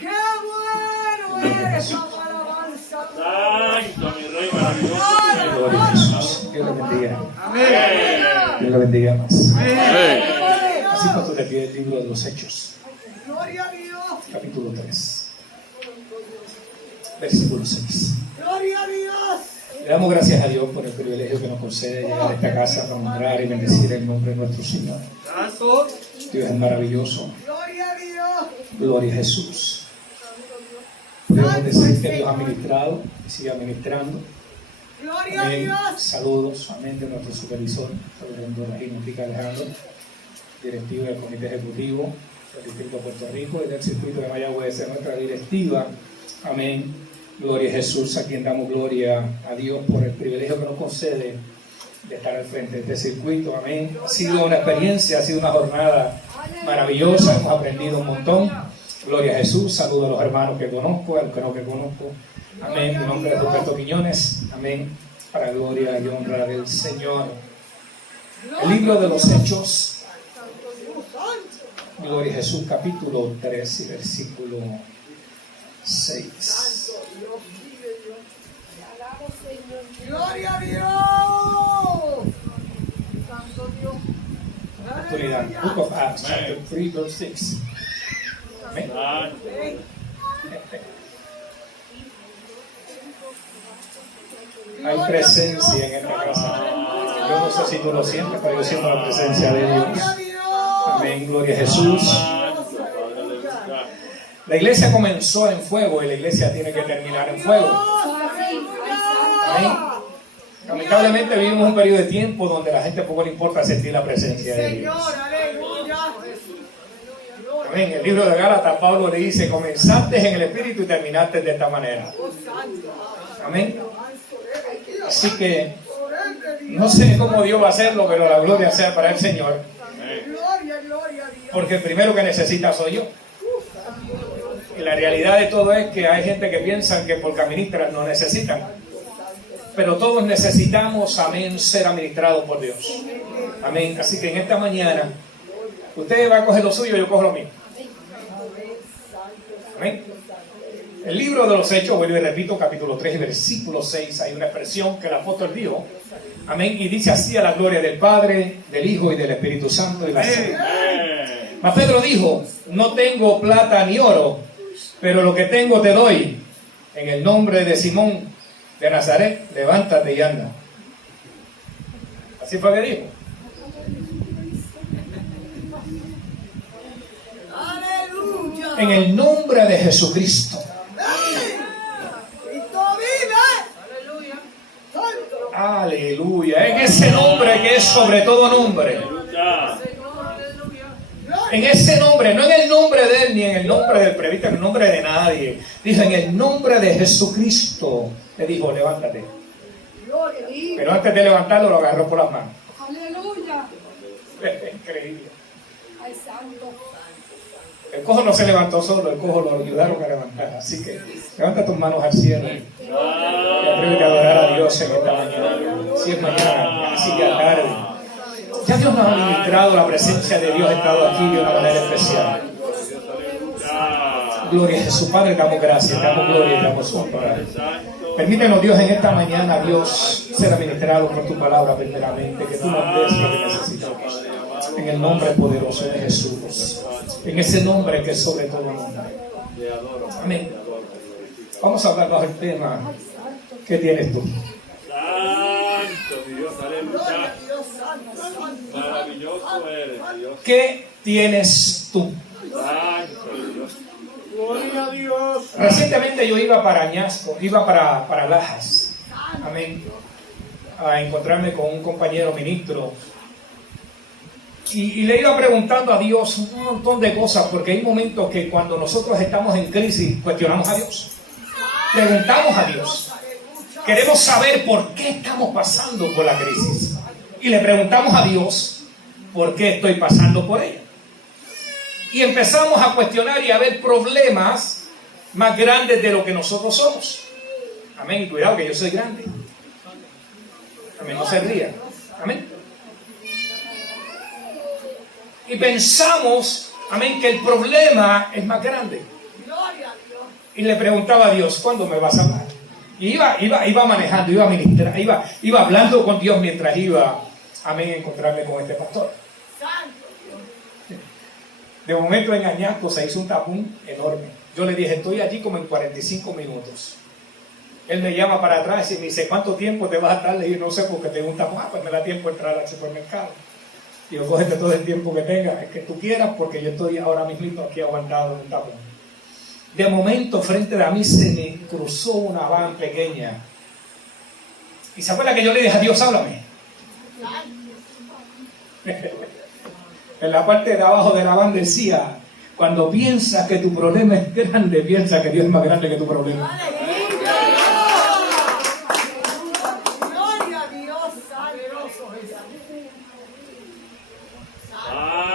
¡Qué bueno eres! Santo, mi Rey maravilloso. Gloria a Jesús. Dios le bendiga. Dios le bendiga más. Así cuando te pide el libro de los Hechos, ¡Gloria a Dios! capítulo 3, versículo 6. ¡Gloria a Dios! Le damos gracias a Dios por el privilegio que nos concede llegar a esta casa para honrar y bendecir el nombre de nuestro Señor. Dios es maravilloso. ¡Gloria a Dios! Gloria a Jesús. Debemos decir que Dios ha ministrado y sigue administrando. ¡Gloria a Amén. Dios! Saludos amén de nuestro supervisor, Reverendo Regino Pica Alejandro, directivo del Comité Ejecutivo del Distrito de Puerto Rico y del Circuito de Mayagüez, nuestra directiva. Amén. Gloria a Jesús, a quien damos gloria a Dios por el privilegio que nos concede de estar al frente de este circuito. Amén. Ha sido una experiencia, ha sido una jornada maravillosa, hemos aprendido un montón. Gloria a Jesús. Saludo a los hermanos que conozco, a los que no que conozco. Amén. Mi nombre es Roberto Quiñones. Amén. Para gloria y honra del Señor. El libro de los Hechos. Gloria a Jesús, capítulo 3 y versículo 6. ¡Gloria a Dios! Oportunidad. Book of Acts, chapter 3, verse 6. Amén. Hay presencia en esta casa. Yo no sé si tú lo sientes, pero yo siento la presencia de Dios. Amén, gloria a Jesús. La iglesia comenzó en fuego y la iglesia tiene que terminar en fuego. Amén. Lamentablemente vivimos un periodo de tiempo donde a la gente poco le importa sentir la presencia de Dios. Amén. El libro de Gálatas, Pablo le dice: comenzaste en el Espíritu y terminaste de esta manera. Amén. Así que no sé cómo Dios va a hacerlo, pero la gloria sea para el Señor. Porque el primero que necesita soy yo. Y la realidad de todo es que hay gente que piensa que porque administran no necesitan. Pero todos necesitamos, amén, ser administrados por Dios. Amén. Así que en esta mañana, usted va a coger lo suyo, yo cojo lo mío. Amén. El libro de los Hechos, vuelvo y repito, capítulo 3, versículo 6, hay una expresión que el apóstol dijo. Amén. Y dice así: a la gloria del Padre, del Hijo y del Espíritu Santo. Y la Mas Pedro dijo: no tengo plata ni oro, pero lo que tengo te doy. En el nombre de Simón de Nazaret, levántate y anda. Así fue que dijo. ¡Aleluya! En el nombre de Jesucristo. ¡Cristo vive! Aleluya. En ese nombre que es sobre todo nombre. En ese nombre, no en el nombre de él, ni en el nombre del prevista, en el nombre de nadie. Dijo: en el nombre de Jesucristo. Le dijo: levántate. Pero antes de levantarlo, lo agarró por las manos. ¡Aleluya! Es increíble. ¡Ay, santo! El cojo no se levantó solo, el cojo lo ayudaron a levantar. Así que levanta tus manos al cielo y atrévete a adorar a Dios en esta mañana. Si es mañana, si ya tarde. Ya Dios nos ha ministrado, la presencia de Dios ha estado aquí de una manera especial. Gloria a Jesús. Padre, damos gracias, damos gloria y damos honra. Permítenos, Dios, en esta mañana, Dios, ser administrado por tu palabra verdaderamente, que tú nos des lo que necesitamos. En el nombre poderoso de Jesús. En ese nombre que es sobre todo nombre. Amén. Vamos a hablar bajo el tema: ¿qué tienes tú? Santo Dios, aleluya. Maravilloso eres, Dios. ¿Qué tienes tú? Santo Dios. Gloria a Dios. Recientemente yo iba para Añasco, iba para Lajas. Amén. A encontrarme con un compañero ministro. Y le iba preguntando a Dios un montón de cosas, porque hay momentos que cuando nosotros estamos en crisis cuestionamos a Dios. Preguntamos a Dios. Queremos saber por qué estamos pasando por la crisis. Y le preguntamos a Dios por qué estoy pasando por ella. Y empezamos a cuestionar y a ver problemas más grandes de lo que nosotros somos. Amén. Y cuidado que yo soy grande. Amén. No se ría. Amén. Y pensamos Amén, que el problema es más grande. Gloria a Dios. Y le preguntaba a Dios, ¿cuándo me vas a hablar? Y iba manejando, iba ministrando, iba hablando con Dios mientras iba, amén, a encontrarme con este pastor. Santo Dios. De momento en Añasco se hizo un tapón enorme. Yo le dije, estoy allí como en 45 minutos. Él me llama para atrás y me dice, ¿cuánto tiempo te vas a estar? Le digo, no sé, porque tengo un tapón. Pues me da tiempo de entrar al supermercado. Digo, cógete todo el tiempo que tengas, el que tú quieras, porque yo estoy ahora mismo aquí aguantado en un tapón. De momento, frente a mí se me cruzó una van pequeña. ¿Y se acuerda que yo le dije a Dios, háblame? En la parte de abajo de la van decía, cuando piensas que tu problema es grande, piensa que Dios es más grande que tu problema. Gloria a Dios, sabroso Jesús.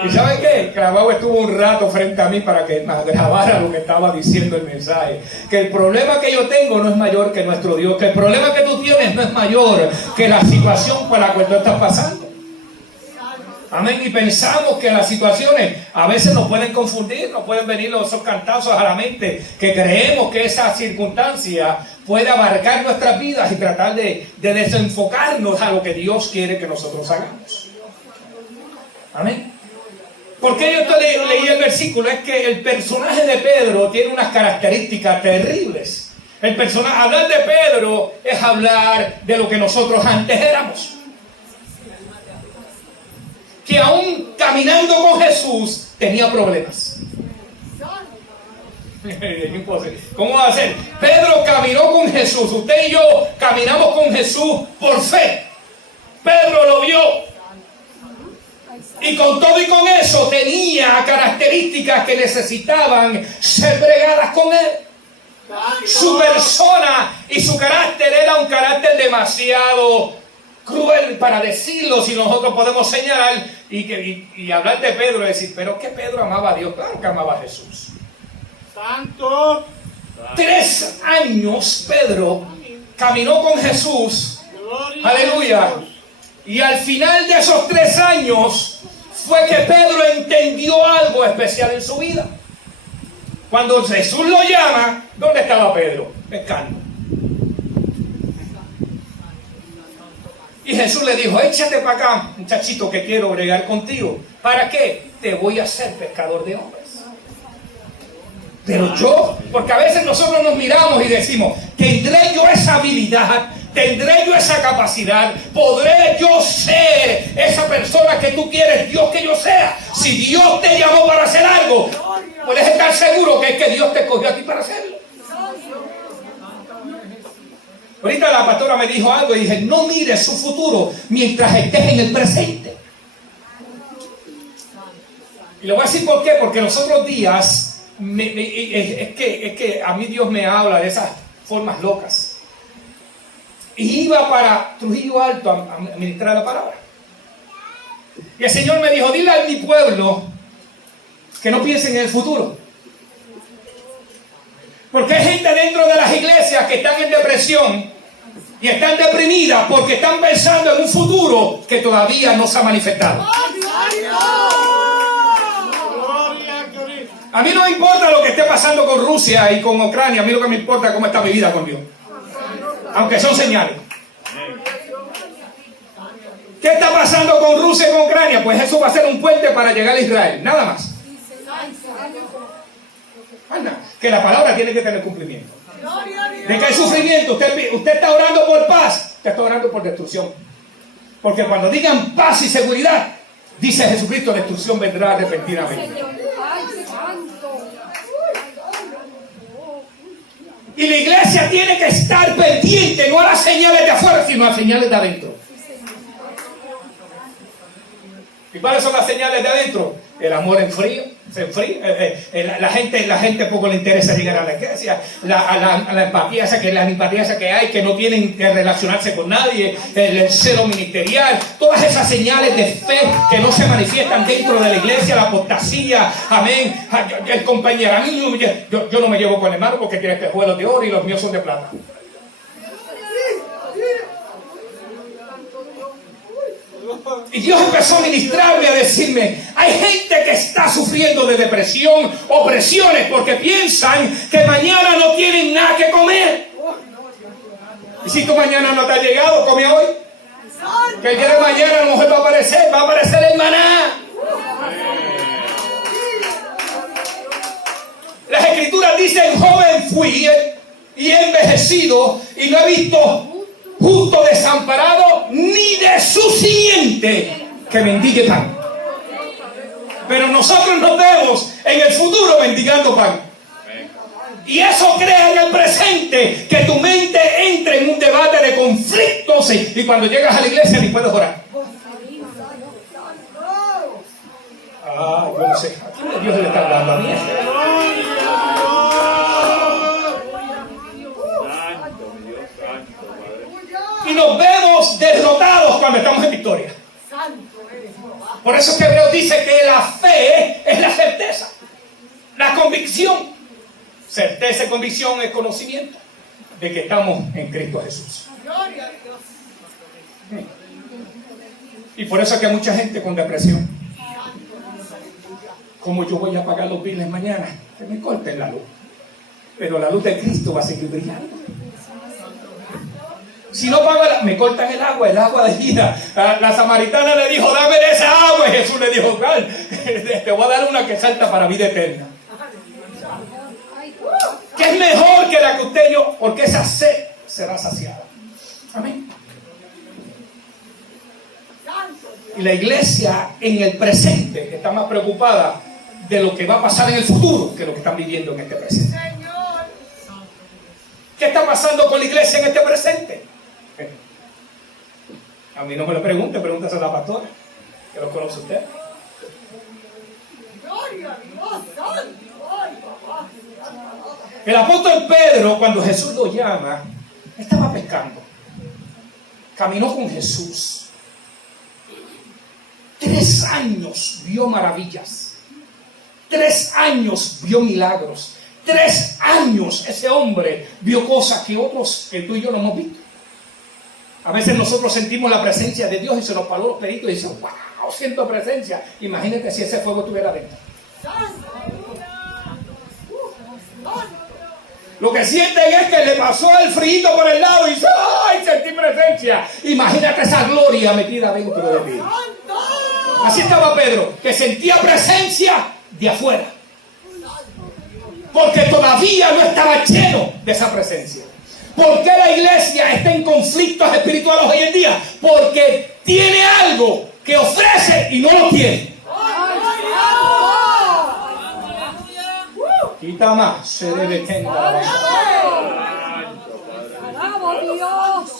¿Y sabe qué? Clavado estuvo un rato frente a mí para que grabara lo que estaba diciendo el mensaje. Que el problema que yo tengo no es mayor que nuestro Dios. Que el problema que tú tienes no es mayor que la situación por la cual tú estás pasando. Amén. Y pensamos que las situaciones a veces nos pueden confundir, nos pueden venir esos cantazos a la mente, que creemos que esa circunstancia puede abarcar nuestras vidas y tratar de desenfocarnos a lo que Dios quiere que nosotros hagamos. Amén. ¿Por qué yo leí el versículo? Es que el personaje de Pedro tiene unas características terribles. Hablar de Pedro es hablar de lo que nosotros antes éramos. Que aún caminando con Jesús tenía problemas. ¿Cómo va a ser? Pedro caminó con Jesús. Usted y yo caminamos con Jesús por fe. Pedro lo vio. Y con todo y con eso tenía características que necesitaban ser bregadas con él. Su persona y su carácter era un carácter demasiado cruel para decirlo, si nosotros podemos señalar y hablar de Pedro y decir, pero que Pedro amaba a Dios. Claro que amaba a Jesús. Santo. 3 años Pedro caminó con Jesús. Aleluya. Y al final de esos 3 años fue que Pedro entendió algo especial en su vida. Cuando Jesús lo llama, ¿dónde estaba Pedro? Pescando. Y Jesús le dijo, échate para acá, muchachito, que quiero bregar contigo. ¿Para qué? Te voy a hacer pescador de hombres. Pero yo, porque a veces nosotros nos miramos y decimos, ¿tendré yo esa habilidad? ¿Tendré yo esa capacidad? ¿Podré yo ser esa persona que tú quieres, Dios, que yo sea? Si Dios te llamó para hacer algo, puedes estar seguro que es que Dios te escogió a ti para hacerlo. Ahorita la pastora me dijo algo y dije, no mires su futuro mientras estés en el presente. Y le voy a decir por qué, porque los otros días es que a mí Dios me habla de esas formas locas. Y iba para Trujillo Alto a ministrar la palabra. Y el Señor me dijo, dile a mi pueblo que no piensen en el futuro. Porque hay gente dentro de las iglesias que están en depresión y están deprimidas porque están pensando en un futuro que todavía no se ha manifestado. A mí no me importa lo que esté pasando con Rusia y con Ucrania, a mí lo que me importa es cómo está mi vida con Dios. Aunque son señales. ¿Qué está pasando con Rusia y con Ucrania? Pues eso va a ser un puente para llegar a Israel, nada más. Anda, que la palabra tiene que tener cumplimiento. De que hay sufrimiento, usted está orando por paz, usted está orando por destrucción. Porque cuando digan paz y seguridad, dice Jesucristo, destrucción vendrá repentinamente. Y la iglesia tiene que estar pendiente, no a las señales de afuera, sino a las señales de adentro. ¿Y cuáles son las señales de adentro? El amor se enfría. La gente poco le interesa llegar a la iglesia. La empatía esa que hay, que no tienen que relacionarse con nadie. El celo ministerial. Todas esas señales de fe que no se manifiestan dentro de la iglesia. La apostasía. Amén. El compañerismo. Yo no me llevo con el hermano porque tiene espejuelos de oro y los míos son de plata. Y Dios empezó a ministrarme, a decirme, hay gente que está sufriendo de depresión, opresiones, porque piensan que mañana no tienen nada que comer. Y si tu mañana no te ha llegado, come hoy. Que el día de mañana a lo mejor va a aparecer el maná. Las escrituras dicen, joven fui y he envejecido y no he visto justo desamparado ni de su simiente que mendigue pan. Pero nosotros nos vemos en el futuro mendigando pan. Y eso crea en el presente que tu mente entre en un debate de conflictos y cuando llegas a la iglesia ni puedes orar. Yo no sé, ¿a quién Dios le está hablando? A mí. Y nos vemos derrotados cuando estamos en victoria. Por eso es que Hebreos dice que la fe es la certeza, la convicción. Certeza y convicción es conocimiento de que estamos en Cristo Jesús. Y por eso es que hay mucha gente con depresión. ¿Cómo yo voy a pagar los biles mañana? Que me corten la luz. Pero la luz de Cristo va a seguir brillando. Si no pago, me cortan el agua de vida. La samaritana le dijo, dame de esa agua. Y Jesús le dijo, te voy a dar una que salta para vida eterna. Que es mejor que la que usted y yo, porque esa sed será saciada. Amén. Y la iglesia en el presente está más preocupada de lo que va a pasar en el futuro que lo que están viviendo en este presente. ¿Qué está pasando con la iglesia en este presente? A mí no me lo pregunte, pregúntase a la pastora, que lo conoce usted. El apóstol Pedro, cuando Jesús lo llama, estaba pescando. Caminó con Jesús. 3 años vio maravillas. 3 años vio milagros. 3 años ese hombre vio cosas que otros, que tú y yo no hemos visto. A veces nosotros sentimos la presencia de Dios y se nos paró los pelitos y decimos, wow, siento presencia. Imagínate si ese fuego estuviera dentro. Lo que sienten es que le pasó el frío por el lado y dice, ¡ay, sentí presencia! Imagínate esa gloria metida dentro de ti. Así estaba Pedro, que sentía presencia de afuera. Porque todavía no estaba lleno de esa presencia. ¿Por qué la iglesia está en conflictos espirituales hoy en día? Porque tiene algo que ofrece y no lo tiene. Quita más, se debe tener.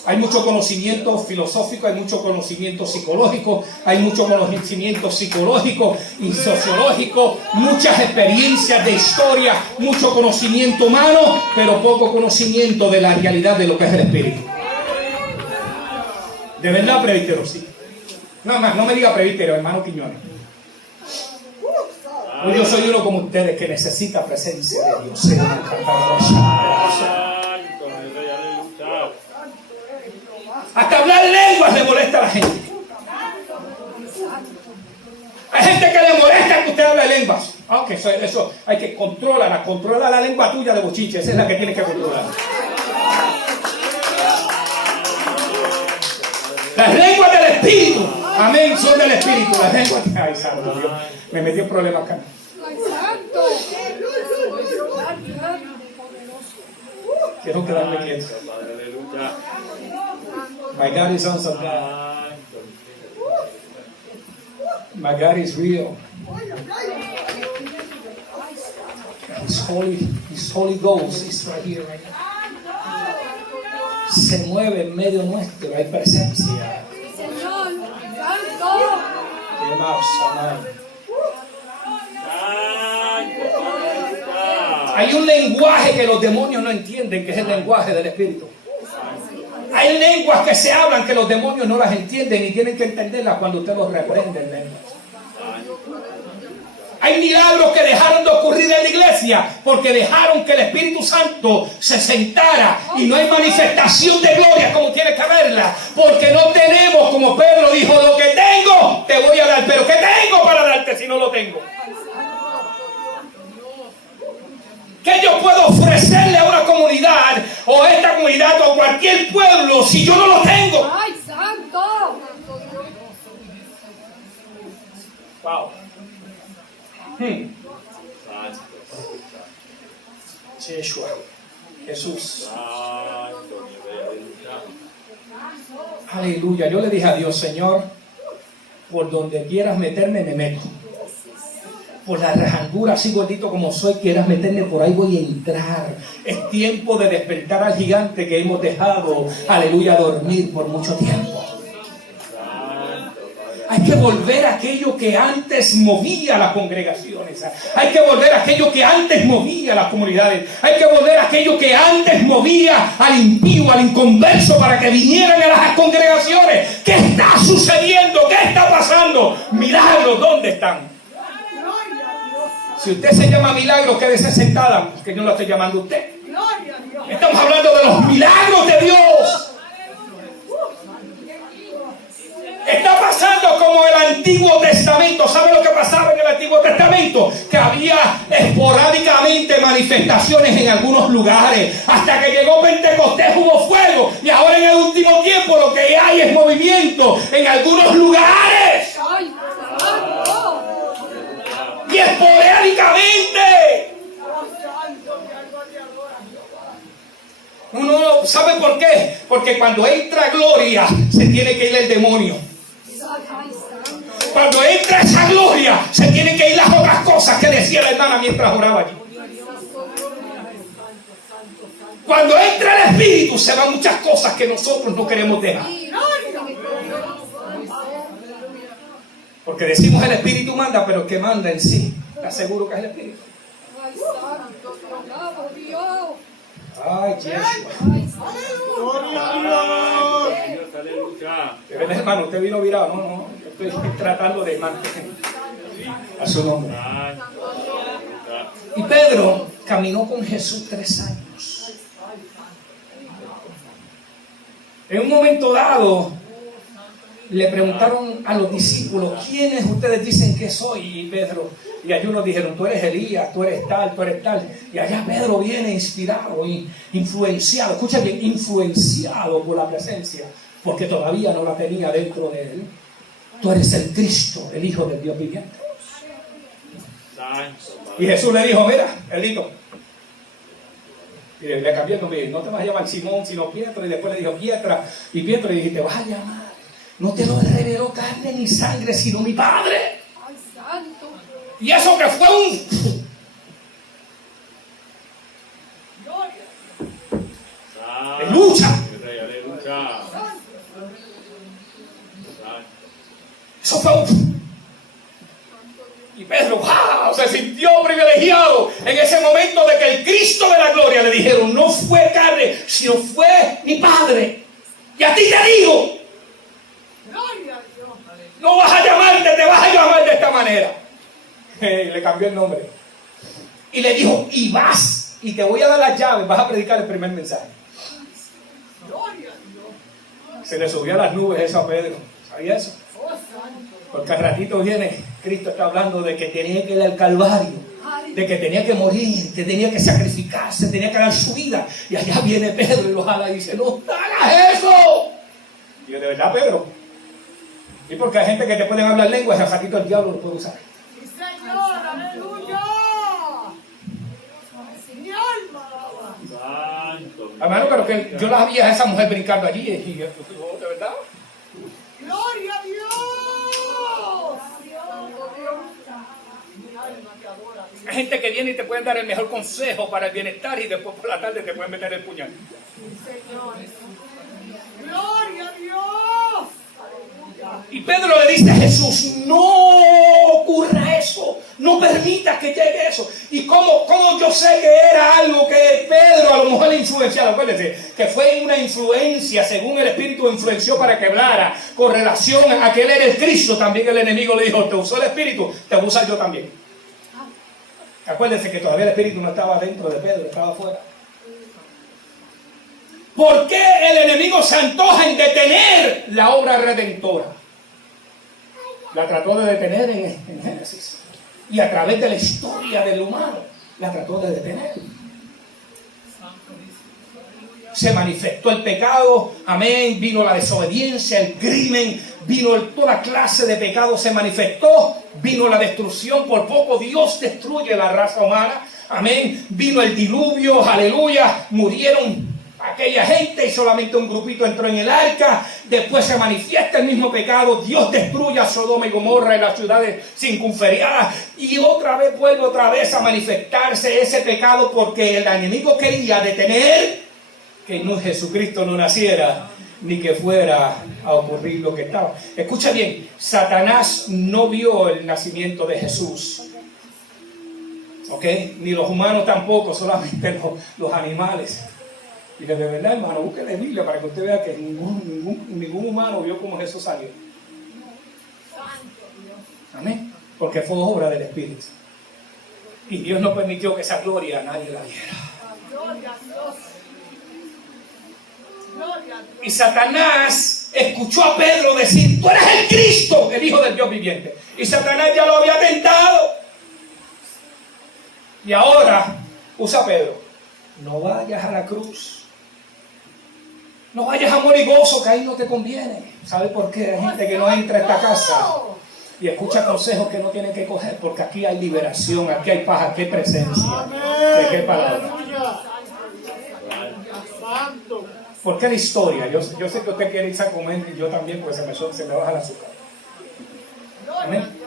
Hay mucho conocimiento filosófico, hay mucho conocimiento psicológico, hay mucho conocimiento psicológico y sociológico, muchas experiencias de historia, mucho conocimiento humano, pero poco conocimiento de la realidad de lo que es el espíritu. De verdad, presbítero, sí. No me diga presbítero, hermano Quiñones. Yo soy uno como ustedes que necesita presencia de Dios. Hasta hablar lenguas le molesta a la gente. Hay gente que le molesta que usted hable lenguas. Aunque eso hay que controlar la lengua tuya de bochiche. Esa es la que tienes que controlar. Las lenguas del Espíritu. Amén, son del Espíritu. Las lenguas. Ay, santo Dios. Me metí en problemas acá. Quiero quedarme quieto. My God is awesome God. My God is real. His Holy Ghost is right here, right now. Se mueve en medio nuestro, hay presencia. Señor, santo. ¿Qué más, amén? Hay un lenguaje que los demonios no entienden, que es el lenguaje del Espíritu. Hay lenguas que se hablan que los demonios no las entienden y tienen que entenderlas cuando usted los reprende en lenguas. Hay milagros que dejaron de ocurrir en la iglesia iglesia porque dejaron que el Espíritu Santo se sentara y no hay manifestación de gloria como tiene que haberla, porque no tenemos, como Pedro dijo, lo que tengo te voy a dar, pero ¿qué tengo para darte si no lo tengo? ¿Qué yo puedo ofrecerle a una comunidad o a esta comunidad o a cualquier pueblo si yo no lo tengo? ¡Ay, santo! Wow. Yeshua, Jesús. Aleluya. Yo le dije a Dios, Señor, por donde quieras meterme, me meto. Por la rajangura, así gordito como soy, quieras meterme por ahí, voy a entrar. Es tiempo de despertar al gigante que hemos dejado, aleluya, dormir por mucho tiempo. Hay que volver a aquello que antes movía las congregaciones. Hay que volver a aquello que antes movía las comunidades. Hay que volver a aquello que antes movía al impío, al inconverso, para que vinieran a las congregaciones. ¿Qué está sucediendo? ¿Qué está pasando? Milagros, ¿dónde están? Si usted se llama milagro, quédese sentada, que yo no la estoy llamando a usted. Estamos hablando de los milagros de Dios. Está pasando como el Antiguo Testamento. ¿Sabe lo que pasaba en el Antiguo Testamento? Que había esporádicamente manifestaciones en algunos lugares. Hasta que llegó Pentecostés hubo fuego. Y ahora en el último tiempo lo que hay es movimiento en algunos lugares. ¡Ay, santo! Y esporádicamente. Uno sabe por qué. Porque cuando entra gloria se tiene que ir el demonio. Cuando entra esa gloria se tienen que ir las otras cosas que decía la hermana mientras oraba allí. Cuando entra el Espíritu se van muchas cosas que nosotros no queremos dejar. Porque decimos el Espíritu manda, pero el que manda en sí, te aseguro que es el Espíritu. Ay, Yeshua. Gloria a Dios. Hermano, usted vino virado. No, estoy tratando de mantener a su nombre. Y Pedro caminó con Jesús 3 años. En un momento dado le preguntaron a los discípulos, ¿quiénes ustedes dicen que soy? Y Pedro, y algunos dijeron, tú eres Elías, tú eres tal, tú eres tal. Y allá Pedro viene inspirado y influenciado, escucha bien, influenciado por la presencia, porque todavía no la tenía dentro de él. Tú eres el Cristo, el Hijo del Dios viviente. Y Jesús le dijo, mira, Elito, y le cambió el nombre, no te vas a llamar Simón, sino Pietro. Y después le dijo Pietra, y Pietro le dijo, te vas a llamar, no te lo reveló carne ni sangre, sino mi Padre. ¡Ay, santo! Y eso que fue un... de lucha. Eso fue un... Y Pedro, ¡wow!, se sintió privilegiado en ese momento de que el Cristo de la gloria le dijeron, no fue carne, sino fue mi Padre. Y a ti te digo, no vas a llamarte, te vas a llamar de esta manera. Le cambió el nombre. Y le dijo, y vas, y te voy a dar las llaves, vas a predicar el primer mensaje. Se le subió a las nubes eso a Pedro. ¿Sabía eso? Porque al ratito viene, Cristo está hablando de que tenía que ir al Calvario, de que tenía que morir, que tenía que sacrificarse, tenía que dar su vida. Y allá viene Pedro y lo jala y dice, no hagas eso. Y yo, ¿de verdad, Pedro? Y porque hay gente que te pueden hablar lenguas y al ratito el diablo lo puede usar. ¡Sí, Señor! ¡Aleluya! ¡Mi alma alaba! Hermano, pero que yo la vi a esa mujer brincando allí y yo, ¿de verdad? ¡Gloria a Dios! Hay gente que viene y te pueden dar el mejor consejo para el bienestar y después por la tarde te pueden meter el puñal. ¡Gloria a Dios! Y Pedro le dice a Jesús, no ocurra eso, no permita que llegue eso. Y cómo yo sé que era algo que Pedro a lo mejor le influenciaba, acuérdense, que fue una influencia, según el Espíritu influenció para que hablara, con relación a que él era el Cristo. También el enemigo le dijo, te usó el Espíritu, te voy a usar yo también. Acuérdense que todavía el Espíritu no estaba dentro de Pedro, estaba afuera. ¿Por qué el enemigo se antoja en detener la obra redentora? La trató de detener en Génesis. Y a través de la historia del humano, la trató de detener. Se manifestó el pecado, amén, vino la desobediencia, el crimen, vino toda clase de pecado, se manifestó, vino la destrucción, por poco Dios destruye la raza humana, amén, vino el diluvio, aleluya, murieron aquella gente y solamente un grupito entró en el arca, después se manifiesta el mismo pecado, Dios destruye a Sodoma y Gomorra y las ciudades circunferiadas y otra vez vuelve otra vez a manifestarse ese pecado porque el enemigo quería detener que Jesucristo no naciera, ni que fuera a ocurrir lo que estaba. Escucha bien, Satanás no vio el nacimiento de Jesús. ¿Ok? Ni los humanos tampoco, solamente los animales. Y de verdad, hermano, busque la Biblia para que usted vea que ningún humano vio cómo Jesús salió. Amén. Porque fue obra del Espíritu. Y Dios no permitió que esa gloria nadie la viera. Y Satanás escuchó a Pedro decir: tú eres el Cristo, el Hijo del Dios viviente. Y Satanás ya lo había tentado. Y ahora usa a Pedro: no vayas a la cruz, no vayas a morigoso, que ahí no te conviene. ¿Sabe por qué? Hay gente que no entra a esta casa y escucha consejos que no tienen que coger, porque aquí hay liberación, aquí hay paz, aquí hay presencia. ¿Qué palabra? Santo. ¿Por qué la historia? Yo sé que usted quiere irse a comer y yo también, porque se me baja el azúcar. Amén.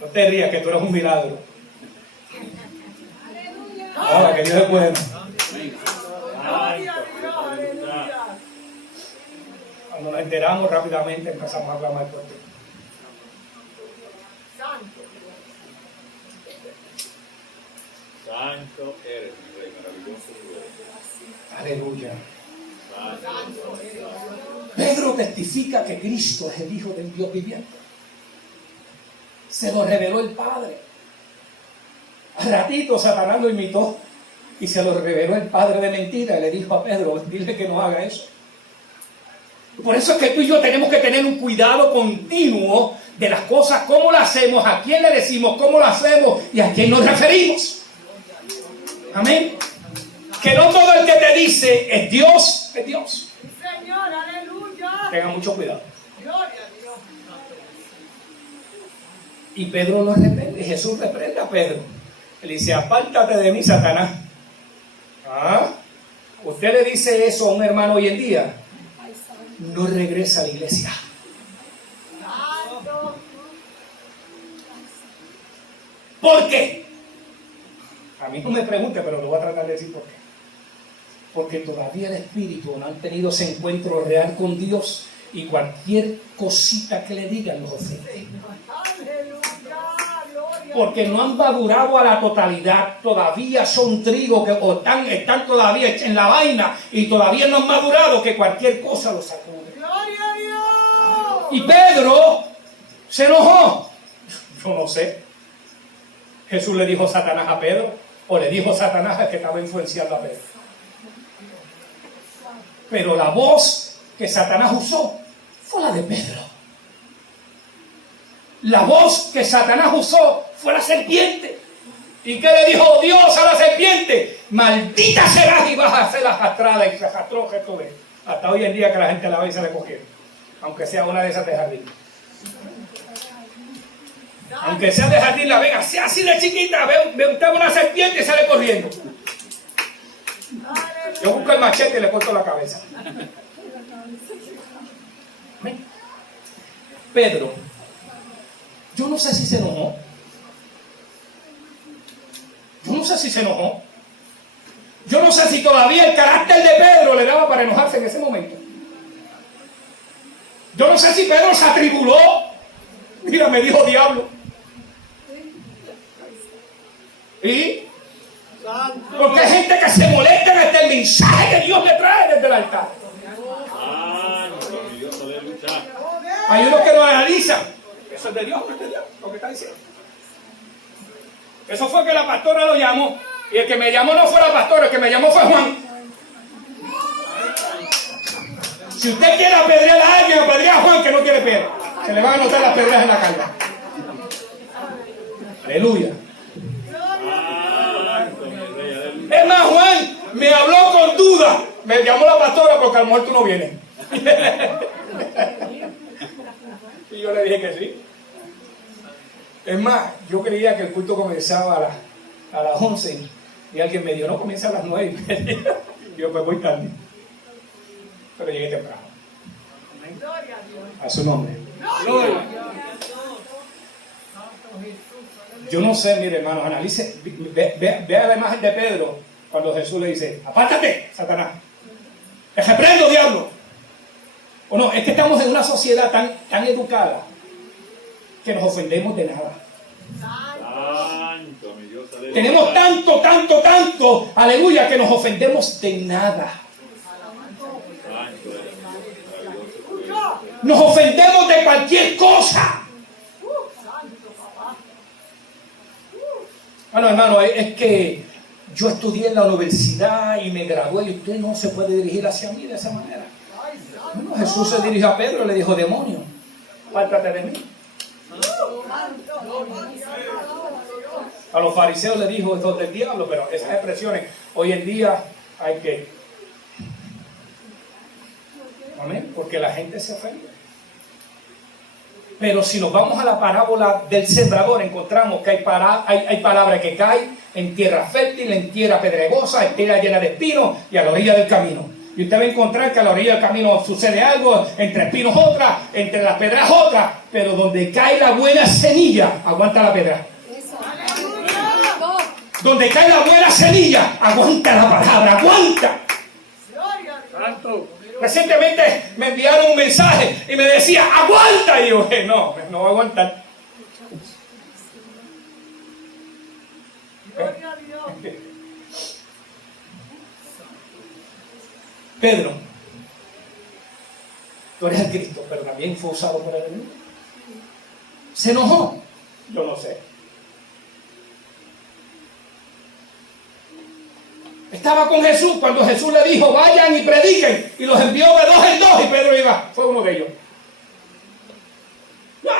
No te rías, que tú eres un milagro. Ahora que Dios es bueno. Cuando nos enteramos rápidamente empezamos a clamar por ti. Santo eres, mi Rey, maravilloso tú eres. Aleluya. Santo. Pedro testifica que Cristo es el Hijo del Dios viviente. Se lo reveló el Padre. Al ratito Satanás lo imitó y se lo reveló el padre de mentira y le dijo a Pedro: dile que no haga eso. Por eso es que tú y yo tenemos que tener un cuidado continuo de las cosas, cómo las hacemos, a quién le decimos, cómo lo hacemos y a quién nos referimos. Amén. Que no todo el que te dice es Dios, es Dios. Señor, aleluya. Tenga mucho cuidado. Gloria a Dios. Y Pedro lo reprende, Jesús reprende a Pedro. Él dice: apártate de mí, Satanás. ¿Ah? ¿Usted le dice eso a un hermano hoy en día? No regresa a la iglesia. Santo. ¿Por qué? A mí no me pregunte, pero lo voy a tratar de decir por qué. Porque todavía el espíritu no ha tenido ese encuentro real con Dios y cualquier cosita que le digan los ofende. Aleluya. Gloria. Porque no han madurado a la totalidad, todavía son trigo que están todavía en la vaina y todavía no han madurado, que cualquier cosa los sacude. Gloria a Dios. Y Pedro se enojó. Yo no sé. Jesús le dijo Satanás a Pedro, o le dijo Satanás al que estaba influenciando a Pedro. Pero la voz que Satanás usó fue la de Pedro. La voz que Satanás usó fue la serpiente. ¿Y qué le dijo Dios a la serpiente? Maldita serás y vas a ser arrastrada. Y se arrastró Jesús. Hasta hoy en día que la gente la ve y se le cogieron. Aunque sea una de esas de jardín. Aunque sea de jardín, la ven así, así de chiquita. Ve usted una serpiente y sale corriendo. Yo busco el machete y le corto la cabeza. Pedro, yo no sé si se enojó. Yo no sé si se enojó. Yo no sé si todavía el carácter de Pedro le daba para enojarse en ese momento. Yo no sé si Pedro se atribuló. Mira, me dijo diablo. ¿Y? Porque hay gente que se molesta desde el mensaje que Dios le trae desde el altar. Maravilloso, aleluya. Hay unos que lo analizan. Eso es de Dios, no es de Dios, lo que está diciendo. Eso fue que la pastora lo llamó. Y el que me llamó no fue la pastora, el que me llamó fue Juan. Si usted quiere apedrear a alguien, apedrea a Juan que no tiene piedra. Se le van a notar las pedras en la carga. Aleluya. Es más, Juan me habló con duda. Me llamó la pastora porque a lo mejor tú no vienes. Y yo le dije que sí. Es más, yo creía que el culto comenzaba a las 11 y alguien me dijo, no, comienza a las 9:30. Y yo, pues voy tarde. Pero llegué temprano. A su nombre. Gloria. Yo no sé, mire hermanos, analice, vea la imagen de Pedro cuando Jesús le dice, apártate, Satanás. Te reprendo, diablo. O no, es que estamos en una sociedad tan educada que nos ofendemos de nada. Santo, mi Dios, aleluya. Tenemos tanto, aleluya, que nos ofendemos de nada. Santo eres, maravilloso. Nos ofendemos de cualquier cosa. Bueno, hermano, es que yo estudié en la universidad y me gradué y usted no se puede dirigir hacia mí de esa manera. Bueno, Jesús se dirigió a Pedro y le dijo, demonio, apártate de mí. A los fariseos le dijo, esto es del diablo, pero esas expresiones hoy en día hay que... Amén, porque la gente se ofende. Pero si nos vamos a la parábola del sembrador, encontramos que hay palabra que cae en tierra fértil, en tierra pedregosa, en tierra llena de espinos y a la orilla del camino. Y usted va a encontrar que a la orilla del camino sucede algo, entre espinos otra, entre las pedras otra, pero donde cae la buena semilla, aguanta la pedra. Donde cae la buena semilla, aguanta la palabra, aguanta. Recientemente me enviaron un mensaje y me decía, aguanta. Y yo, no voy a aguantar. Pedro, tú eres el Cristo, pero también fue usado por el enemigo. ¿Se enojó? Yo no sé. Estaba con Jesús cuando Jesús le dijo, vayan y prediquen, y los envió de 2 en 2, y Pedro iba, fue uno de ellos.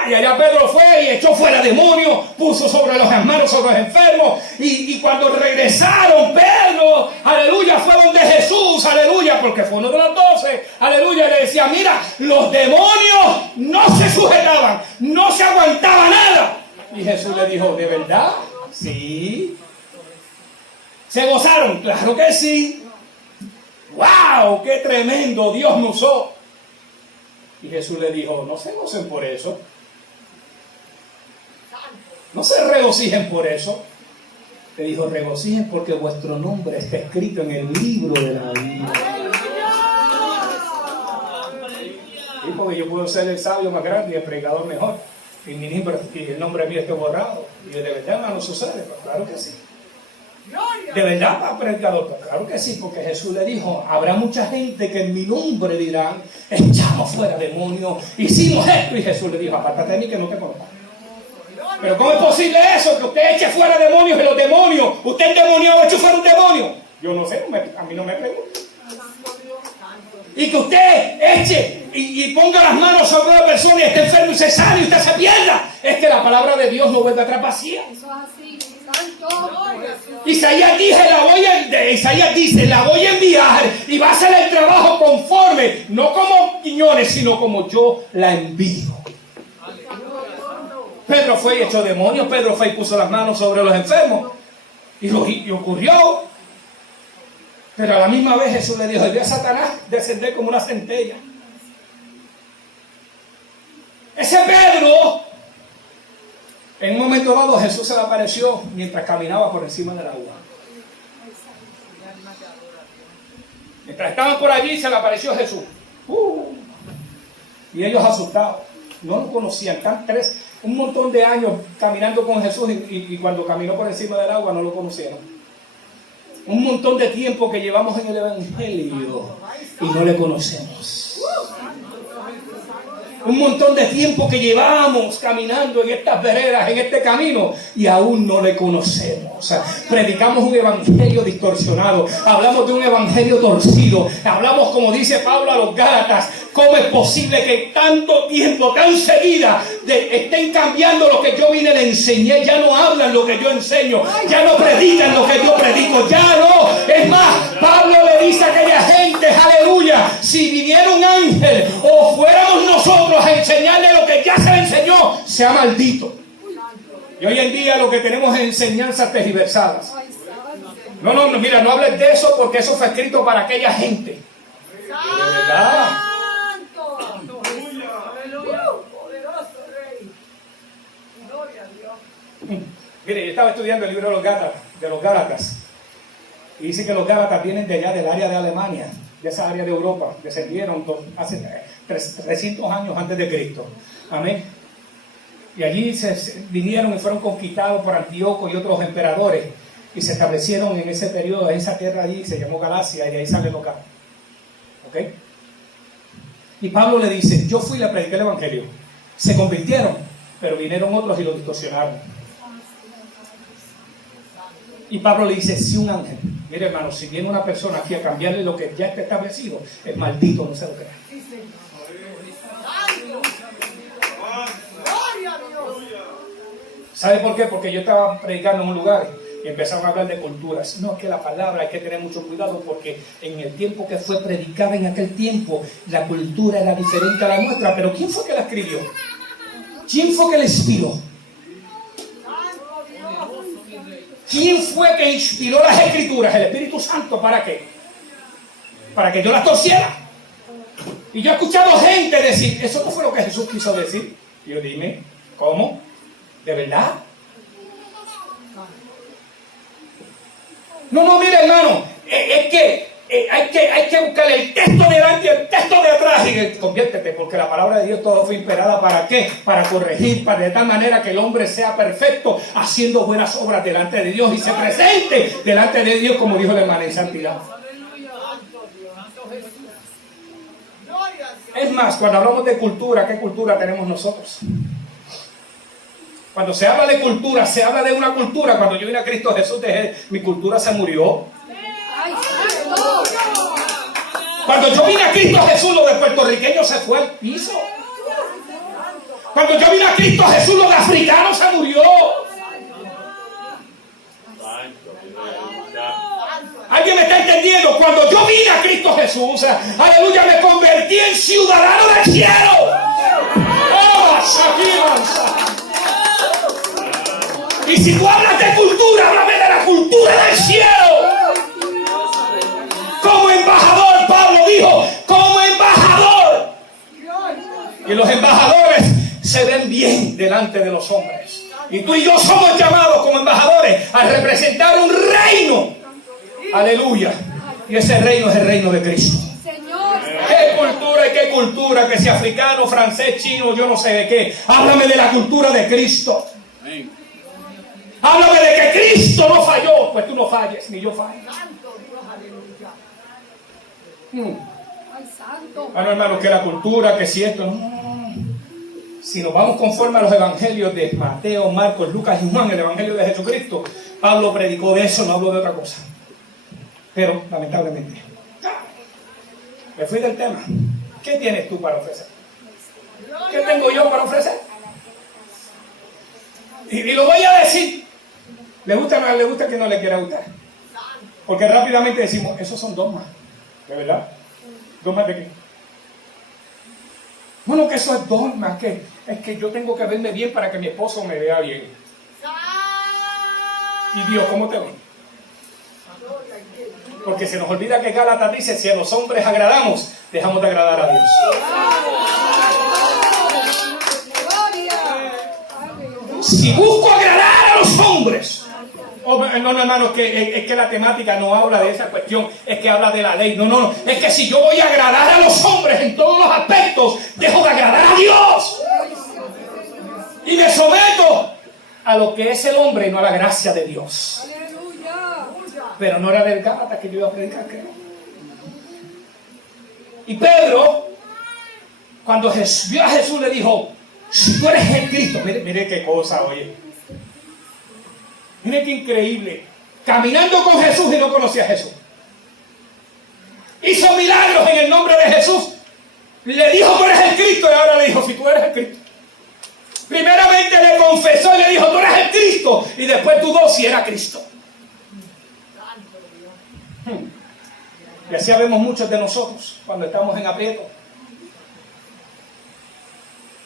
Y allá Pedro fue y echó fuera demonios, puso sobre los hermanos, sobre los enfermos, y cuando regresaron, Pedro, aleluya, fue donde Jesús, aleluya, porque fue uno de los 12, aleluya, le decía, mira, los demonios no se sujetaban, no se aguantaba nada. Y Jesús le dijo, ¿de verdad? Sí. ¿Se gozaron? Claro que sí. ¡Wow! ¡Qué tremendo! Dios me usó. Y Jesús le dijo, no se gocen por eso. No se regocijen por eso. Le dijo, regocijen porque vuestro nombre está escrito en el libro de la vida. Y porque yo puedo ser el sabio más grande y el predicador mejor. Y el nombre mío esté borrado. Y de verdad no sucede. Pero claro que sí. ¿De verdad, predicador? Claro que sí, porque Jesús le dijo, habrá mucha gente que en mi nombre dirán, echamos fuera demonios, hicimos esto, y Jesús le dijo, apártate de mí que no te conozco. Pero ¿cómo es posible eso? Que usted eche fuera demonios y los demonios, usted endemoniado echó fuera un demonio. Yo no sé, a mí no me pregunta. Y que usted eche y ponga las manos sobre una persona y esté enfermo y se sane y usted se pierda. Es que la palabra de Dios no vuelve atrás vacía. Eso es así, santo. Isaías dice, la voy a enviar y va a hacer el trabajo conforme, no como Quiñones, sino como yo la envío. Pedro fue y echó demonios, Pedro fue y puso las manos sobre los enfermos. Y ocurrió. Pero a la misma vez Jesús le dijo, vio a Satanás descender como una centella. Ese Pedro, en un momento dado Jesús se le apareció mientras caminaba por encima del agua. Mientras estaban por allí se le apareció Jesús. Y ellos asustados, no lo conocían. Están un montón de años caminando con Jesús y cuando caminó por encima del agua no lo conocieron. Un montón de tiempo que llevamos en el Evangelio y no le conocemos. Un montón de tiempo que llevamos caminando en estas veredas, en este camino, y aún no le conocemos. Predicamos un evangelio distorsionado, hablamos de un evangelio torcido, hablamos, como dice Pablo a los Gálatas, ¿cómo es posible que tanto tiempo, tan seguida, estén cambiando lo que yo vine a enseñar? Ya no hablan lo que yo enseño, ya no predican lo que yo predico, ya no. Es más, Pablo le dice a aquella gente, aleluya, si viniera un ángel o fuéramos nosotros a enseñarle lo que ya se le enseñó, sea maldito. Y hoy en día lo que tenemos es enseñanzas tergiversadas. No, mira, no hables de eso porque eso fue escrito para aquella gente. De verdad. Poderoso Rey. Gloria a Dios. Mire, yo estaba estudiando el libro de los Gálatas. Y dice que los Gálatas vienen de allá, del área de Alemania, de esa área de Europa. Descendieron hace 300 años antes de Cristo. Amén. Y allí se vinieron y fueron conquistados por Antíoco y otros emperadores. Y se establecieron en ese periodo, en esa tierra allí, se llamó Galacia, y de ahí sale local. ¿Ok? Y Pablo le dice, yo fui y le prediqué el evangelio. Se convirtieron, pero vinieron otros y lo distorsionaron. Y Pablo le dice, si un ángel, mire hermano, si viene una persona aquí a cambiarle lo que ya está establecido, es maldito, no se lo crea. ¿Sabe por qué? Porque yo estaba predicando en un lugar y empezaron a hablar de culturas. No, que la palabra hay que tener mucho cuidado porque en el tiempo que fue predicada en aquel tiempo, la cultura era diferente a la nuestra. Pero ¿quién fue que la escribió? ¿Quién fue que la inspiró? ¿Quién fue que inspiró las escrituras? El Espíritu Santo. ¿Para qué? Para que yo las torciera. Y yo he escuchado gente decir, eso no fue lo que Jesús quiso decir. Y yo dime, ¿cómo? ¿De verdad? No, mira hermano, es que hay que buscar el texto delante y el texto de atrás y conviértete, porque la palabra de Dios todo fue inspirada ¿para qué? Para corregir, para de tal manera que el hombre sea perfecto, haciendo buenas obras delante de Dios y se presente delante de Dios, como dijo la hermana en santidad. Es más, cuando hablamos de cultura, ¿qué cultura tenemos nosotros? Cuando se habla de cultura, se habla de una cultura. Cuando yo vine a Cristo Jesús, mi cultura se murió. Cuando yo vine a Cristo Jesús, lo de puertorriqueño se fue al piso. Cuando yo vine a Cristo Jesús, lo de africano se murió. ¿Alguien me está entendiendo? Cuando yo vine a Cristo Jesús, aleluya, me convertí en ciudadano del cielo. ¡Oh, Shakira! Y si tú hablas de cultura, háblame de la cultura del cielo. Como embajador, Pablo dijo, como embajador. Y los embajadores se ven bien delante de los hombres. Y tú y yo somos llamados como embajadores a representar un reino. Aleluya. Y ese reino es el reino de Cristo. ¿Qué cultura y qué cultura? Que sea africano, francés, chino, yo no sé de qué. Háblame de la cultura de Cristo. Háblame de que Cristo no falló. Pues tú no falles, ni yo fallo. Bueno, hermano, que la cultura, que si esto, no. Si nos vamos conforme a los evangelios de Mateo, Marcos, Lucas y Juan, el evangelio de Jesucristo, Pablo predicó de eso, no habló de otra cosa. Pero, lamentablemente, me fui del tema. ¿Qué tienes tú para ofrecer? ¿Qué tengo yo para ofrecer? Y lo voy a decir. ¿Le gusta o no le gusta que no le quiera gustar? Porque rápidamente decimos, esos son dogmas. ¿De verdad? ¿Dogmas de qué? Bueno, que eso es dogma, que es que yo tengo que verme bien para que mi esposo me vea bien. ¿Y Dios cómo te ve? Porque se nos olvida que Gálatas dice, si a los hombres agradamos, dejamos de agradar a Dios. Si busco agradar a los hombres, no, hermano, es que la temática no habla de esa cuestión, es que habla de la ley. No, es que si yo voy a agradar a los hombres en todos los aspectos, dejo de agradar a Dios. Y me someto a lo que es el hombre y no a la gracia de Dios. Pero no era del Gálatas que yo iba a predicar, creo. Y Pedro Cuando vio a Jesús, le dijo: si tú eres el Cristo. Mire qué cosa, oye. Mire qué increíble. Caminando con Jesús y no conocía a Jesús. Hizo milagros en el nombre de Jesús. Le dijo: tú eres el Cristo. Y ahora le dijo: si tú eres el Cristo. Primeramente le confesó y le dijo: tú eres el Cristo. Y después dudó si era Cristo. Y así vemos muchos de nosotros cuando estamos en aprieto.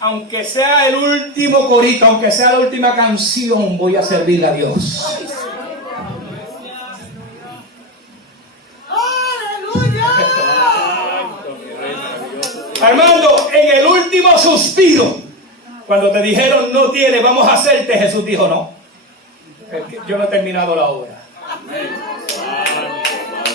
Aunque sea el último corito, aunque sea la última canción, voy a servirle a Dios. Armando, en el último suspiro, cuando te dijeron no tienes, vamos a hacerte, Jesús dijo: no, yo no he terminado la obra.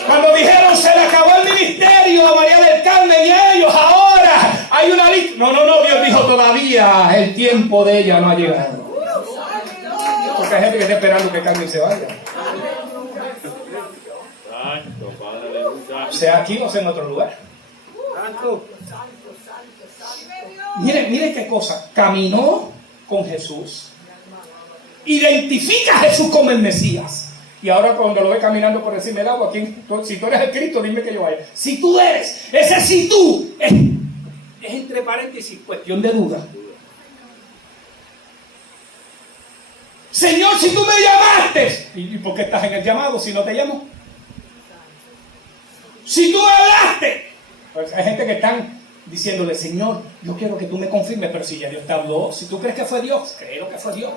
Cuando dijeron se le acabó el ministerio a María del Carmen y ellos, ahora hay una lista. No, Dios dijo: todavía el tiempo de ella no ha llegado. Porque hay gente que está esperando que Carmen se vaya. Sea aquí o sea en otro lugar. Mire qué cosa. Caminó con Jesús. Identifica a Jesús como el Mesías. Y ahora cuando lo ve caminando por encima del agua, si tú eres el Cristo, dime que yo vaya. Si tú eres, ese si tú es entre paréntesis, cuestión de duda. Señor, si tú me llamaste, ¿y por qué estás en el llamado si no te llamo? Si tú hablaste, pues hay gente que están diciéndole: Señor, yo quiero que tú me confirmes, pero si ya Dios te habló, si tú crees que fue Dios, creo que fue Dios.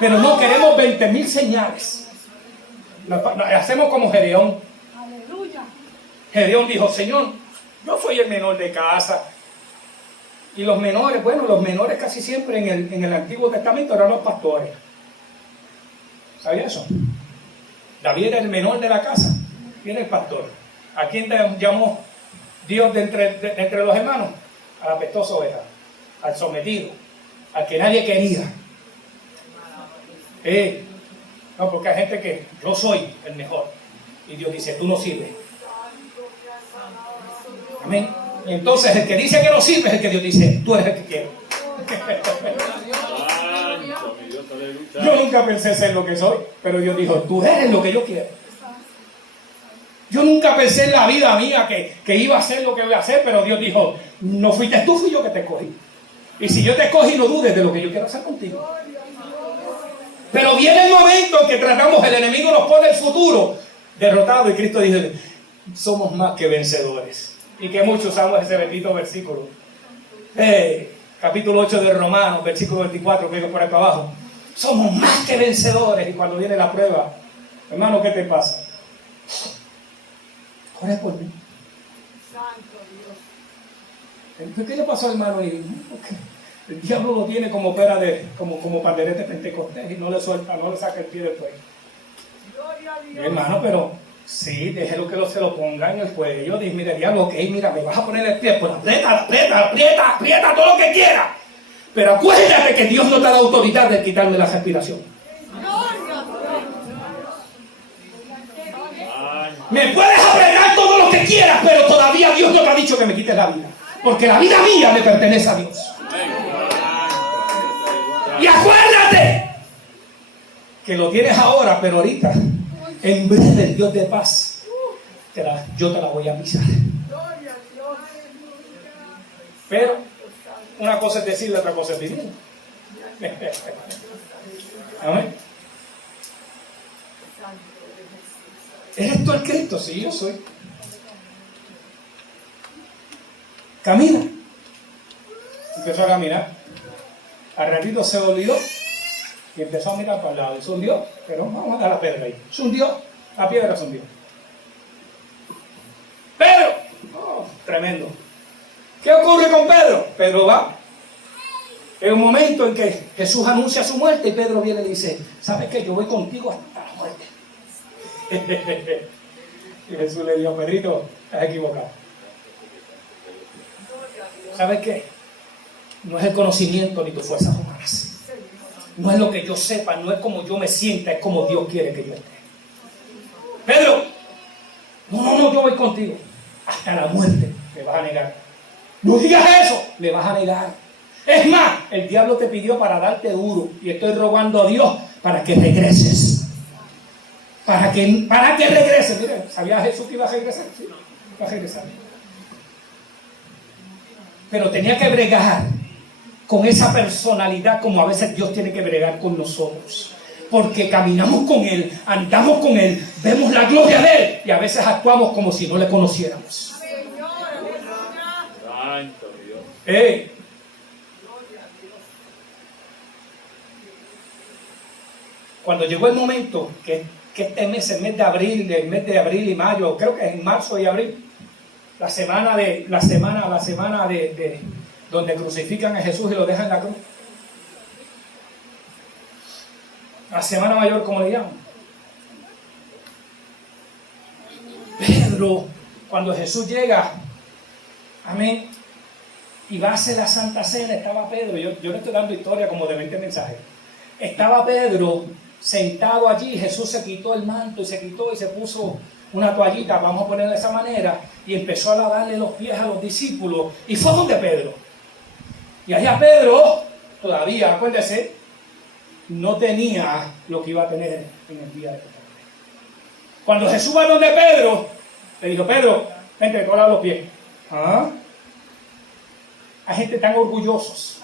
Pero no queremos 20,000 señales. Hacemos como Gedeón. Aleluya. Gedeón dijo: Señor, yo soy el menor de casa. Y los menores, los menores casi siempre en el Antiguo Testamento eran los pastores. ¿Sabía eso? David era el menor de la casa y era el pastor. ¿A quién llamó Dios de entre los hermanos? A la pestosa oveja, al sometido, al que nadie quería. No, porque hay gente que yo soy el mejor. Y Dios dice: tú no sirves. Amén. Y entonces el que dice que no sirve es el que Dios dice: tú eres el que quiero. Yo nunca pensé ser lo que soy, pero Dios dijo: tú eres lo que yo quiero. Yo nunca pensé en la vida mía que iba a ser lo que voy a hacer, pero Dios dijo: no fuiste tú, fui yo que te escogí. Y si yo te escogí, no dudes de lo que yo quiero hacer contigo. Pero viene el momento en que tratamos, el enemigo nos pone el futuro derrotado, y Cristo dice: somos más que vencedores. Y que muchos usamos ese bendito versículo. Capítulo 8 de Romanos, versículo 24, que digo por ahí para abajo. Somos más que vencedores. Y cuando viene la prueba, hermano, ¿qué te pasa? Ora por mí. ¿Qué le pasó, hermano? El diablo lo tiene como pera como panderete pentecostés y no le suelta, no le saca el pie del cuello. Hermano, pero sí, déjelo que se lo ponga en el cuello. Dice: mira, diablo, ok, mira, me vas a poner el pie, pues aprieta todo lo que quieras. Pero acuérdate que Dios no te da autoridad de quitarme la respiración. Me puedes apretar todo lo que quieras, pero todavía Dios no te ha dicho que me quites la vida. Porque la vida mía le pertenece a Dios. Y acuérdate que lo tienes ahora, pero ahorita, en breve, el Dios de paz, yo te la voy a pisar. Pero una cosa es decirle, otra cosa es vivir. Amén. ¿Eres tú el Cristo? Sí, yo soy. Camina. Empezó a caminar. Al ratito se olvidó y empezó a mirar para el lado. Es un Dios, pero vamos a dar la piedra ahí. Es un Dios, la piedra es un Dios. Pedro, tremendo. ¿Qué ocurre con Pedro? Pedro va. En un momento en que Jesús anuncia su muerte y Pedro viene y dice: ¿sabes qué? Yo voy contigo hasta la muerte. Y Jesús le dijo: Pedrito, estás equivocado. ¿Sabes qué? No es el conocimiento ni tus fuerzas humanas. No es lo que yo sepa, no es como yo me sienta, es como Dios quiere que yo esté. Pedro, no, yo voy contigo. Hasta la muerte me vas a negar. No digas eso, le vas a negar. Es más, el diablo te pidió para darte duro y estoy rogando a Dios para que regreses. Para que regreses. Mire, ¿sabía Jesús que iba a regresar? Sí, iba a regresar. Pero tenía que bregar con esa personalidad como a veces Dios tiene que bregar con nosotros. Porque caminamos con Él, andamos con Él, vemos la gloria de Él y a veces actuamos como si no le conociéramos. Santo Dios. Cuando llegó el momento que este mes, el mes de abril y mayo, creo que es en marzo y abril, la semana de donde crucifican a Jesús y lo dejan en la cruz. La semana mayor, como le llaman. Pedro, cuando Jesús llega, amén, y va a hacer la Santa Cena, estaba Pedro, yo le estoy dando historia como de 20 mensajes. Estaba Pedro sentado allí, Jesús se quitó el manto y se puso una toallita, vamos a ponerla de esa manera, y empezó a lavarle los pies a los discípulos, y fue donde Pedro. Y allá Pedro, todavía, acuérdese, no tenía lo que iba a tener en el día de Pentecostés. Cuando Jesús va donde Pedro, le dijo, Pedro, vente, te voy a lavar los pies. ¿Ah? Hay gente tan orgullosos.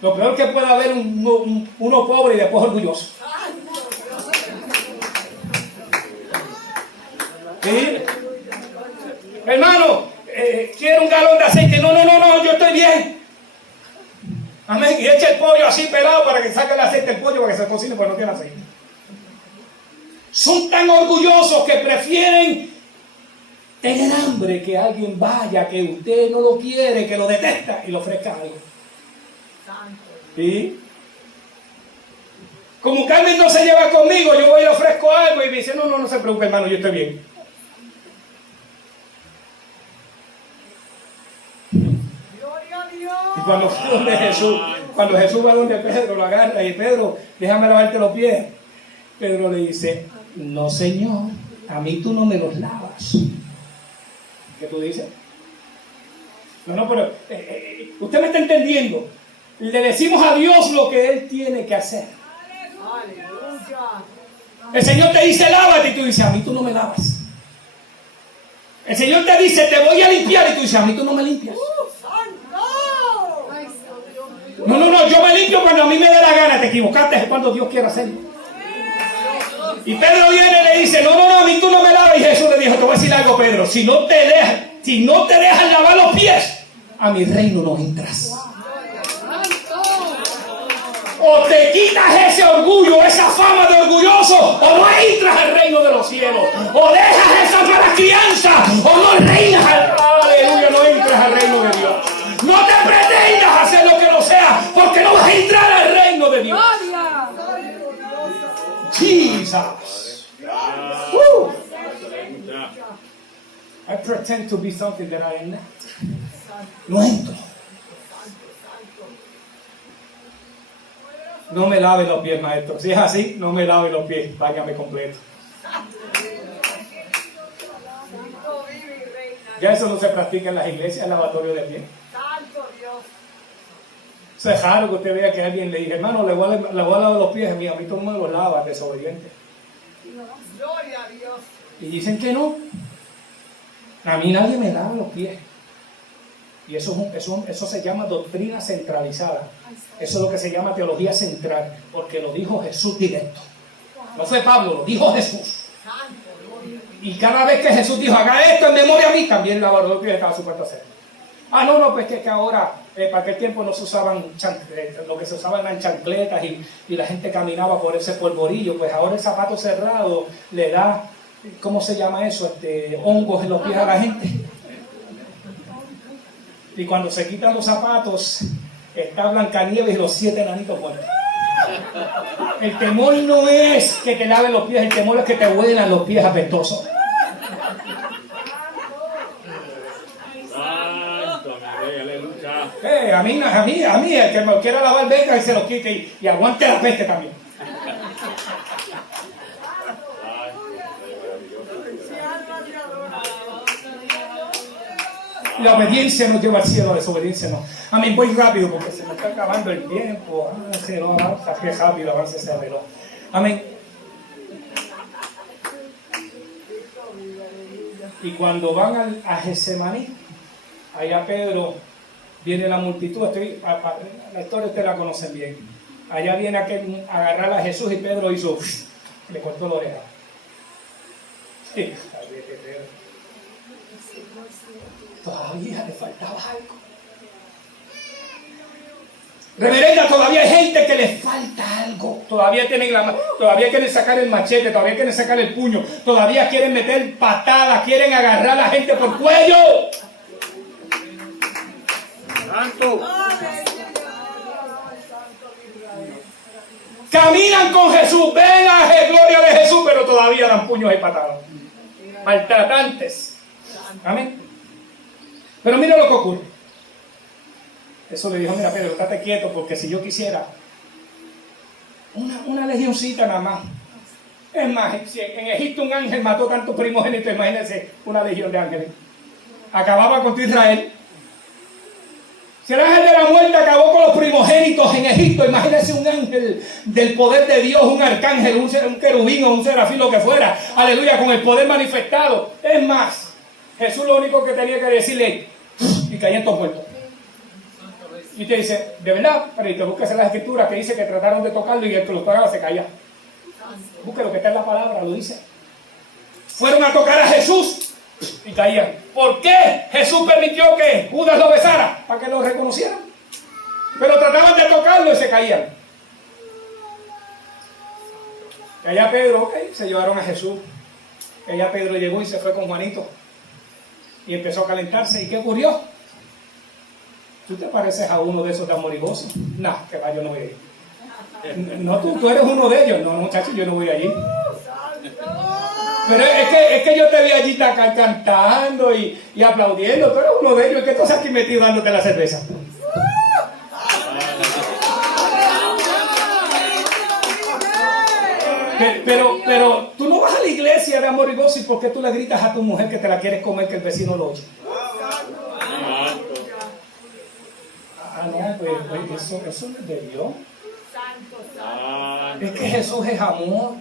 Lo peor que puede haber uno pobre y después orgulloso. ¿Sí? Hermano, quiero un galón de aceite. No, yo estoy bien. Amén. Y echa el pollo así pelado para que saque el aceite del pollo para que se cocine porque no tiene aceite. Son tan orgullosos que prefieren tener hambre que alguien vaya, que usted no lo quiere, que lo detesta y le ofrezca algo. ¿Sí? Como Carmen no se lleva conmigo, yo voy y le ofrezco algo y me dice, no se preocupe, hermano, yo estoy bien. Y cuando Jesús va donde Pedro, lo agarra y Pedro, déjame lavarte los pies. Pedro le dice, no Señor, a mí tú no me los lavas. ¿Qué tú dices? No, pero usted me está entendiendo. Le decimos a Dios lo que Él tiene que hacer. El Señor te dice lávate y tú dices, a mí tú no me lavas. El Señor te dice te voy a limpiar y tú dices, a mí tú no me limpias. No, yo me limpio cuando a mí me dé la gana. Te equivocaste, es cuando Dios quiere hacerlo. Y Pedro viene y le dice, no, a mí tú no me lavas. Y Jesús le dijo, te voy a decir algo, Pedro, si no te dejan lavar los pies, a mi reino no entras. O te quitas ese orgullo, esa fama de orgulloso, o no entras al reino de los cielos. O dejas esa mala crianza, o no reinas aleluya, no entras al reino de Dios. No te pretendas hacer lo que no sea, porque no vas a entrar al reino de Dios. Jesus. I pretend to be something that I am not. No entro. No me lave los pies, maestro. Si es así, no me lave los pies. Váyame completo. Ya eso no se practica en las iglesias, el lavatorio de pies. Eso es raro que usted vea que alguien le diga, hermano, le voy a lavar los pies. A mí tú no me los lavas, desobediente. Gloria a Dios. Y dicen que no. A mí nadie me lava los pies. Y eso se llama doctrina centralizada. Eso es lo que se llama teología central, porque lo dijo Jesús directo. No fue Pablo, lo dijo Jesús. Y cada vez que Jesús dijo, haga esto en memoria a mí, también el lavador de pies estaba supuesto a hacer. Pues que ahora, para aquel tiempo no se usaban lo que se usaban eran chancletas y la gente caminaba por ese polvorillo. Pues ahora el zapato cerrado le da, ¿cómo se llama eso? Hongos en los pies a la gente. Y cuando se quitan los zapatos, está Blancanieves y los 7 enanitos muertos. El temor no es que te laven los pies, el temor es que te huelan los pies apestosos. Santo, mi rey, aleluya. A mí, el que me quiera lavar venga y se lo quite y aguante la peste también. La obediencia nos lleva al cielo, la desobediencia no. Amén, voy rápido porque se me está acabando el tiempo. Se no avanza, qué rápido avanza ese reloj. Amén. Y cuando van a Getsemaní, allá Pedro, viene la multitud, la historia ustedes la conocen bien. Allá viene aquel a agarrar a Jesús y Pedro hizo, le cortó la oreja. Sí, todavía le faltaba algo. Reverenda, todavía hay gente que le falta algo. Todavía quieren sacar el machete, todavía quieren sacar el puño, todavía quieren meter patadas, quieren agarrar a la gente por cuello. Santo. Caminan con Jesús, ven a la gloria de Jesús, pero todavía dan puños y patadas. Maltratantes. Amén. Pero mira lo que ocurre. Eso le dijo, mira Pedro, estate quieto, porque si yo quisiera una legioncita nada más. Es más, si en Egipto un ángel mató tantos primogénitos, imagínense una legión de ángeles. Acababa con Israel. Si el ángel de la muerte acabó con los primogénitos en Egipto, imagínense un ángel del poder de Dios, un arcángel, un querubín o un serafín, lo que fuera, aleluya, con el poder manifestado. Es más, Jesús lo único que tenía que decirle, y caían todos muertos. Y te dice, de verdad, pero y te buscas en las escrituras que dice que trataron de tocarlo y el que lo tocaba se caía. Busca lo que está en la palabra, lo dice. Fueron a tocar a Jesús y caían. ¿Por qué Jesús permitió que Judas lo besara? Para que lo reconocieran. Pero trataban de tocarlo y se caían. Y allá Pedro, se llevaron a Jesús. Y allá Pedro llegó y se fue con Juanito. Y empezó a calentarse. ¿Y qué ocurrió? ¿Tú te pareces a uno de esos tan moribosos? No, que va, yo no voy a ir. No, tú eres uno de ellos. No, muchachos, yo no voy allí. Pero es que yo te vi allí cantando y aplaudiendo. Tú eres uno de ellos. ¿Qué tú haces aquí metido dándote la cerveza? Pero tú no vas a la iglesia de amor y gozo, ¿y por qué tú le gritas a tu mujer que te la quieres comer, que el vecino lo oye? No, pues eso no es de Dios. Es que Jesús es amor.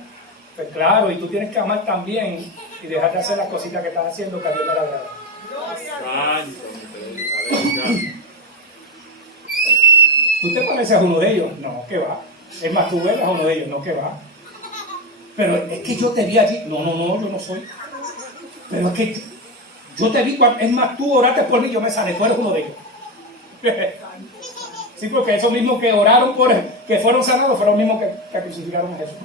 Pues claro, y tú tienes que amar también y dejar de hacer las cositas que estás haciendo que a Dios no le agrada. ¿Tú te pareces a uno de ellos? No, que va. Es más, tú ves a uno de ellos, no, que va. Pero es que yo te vi allí. No, yo no soy. Pero es que yo te vi, es más, tú oraste por mí, yo me sané, tú eres uno de ellos. Sí, porque esos mismos que oraron por él, que fueron sanados, fueron los mismos que crucificaron a Jesús.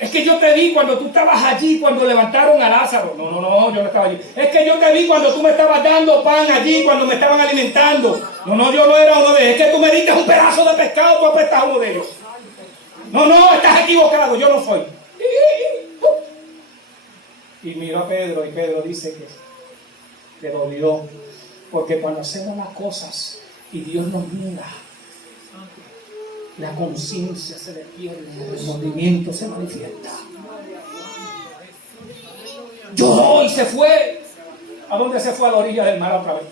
Es que yo te vi cuando tú estabas allí, cuando levantaron a Lázaro. No, yo no estaba allí. Es que yo te vi cuando tú me estabas dando pan allí, cuando me estaban alimentando. No, yo no era uno de ellos. Es que tú me diste un pedazo de pescado, tú apestas uno de ellos. No, estás equivocado, yo no soy. Y miró a Pedro, y Pedro dice que le dolió. Porque cuando hacemos las cosas y Dios nos mira, la conciencia se le pierde, el remordimiento se manifiesta. Lloró y se fue. ¿A dónde se fue? A la orilla del mar otra vez.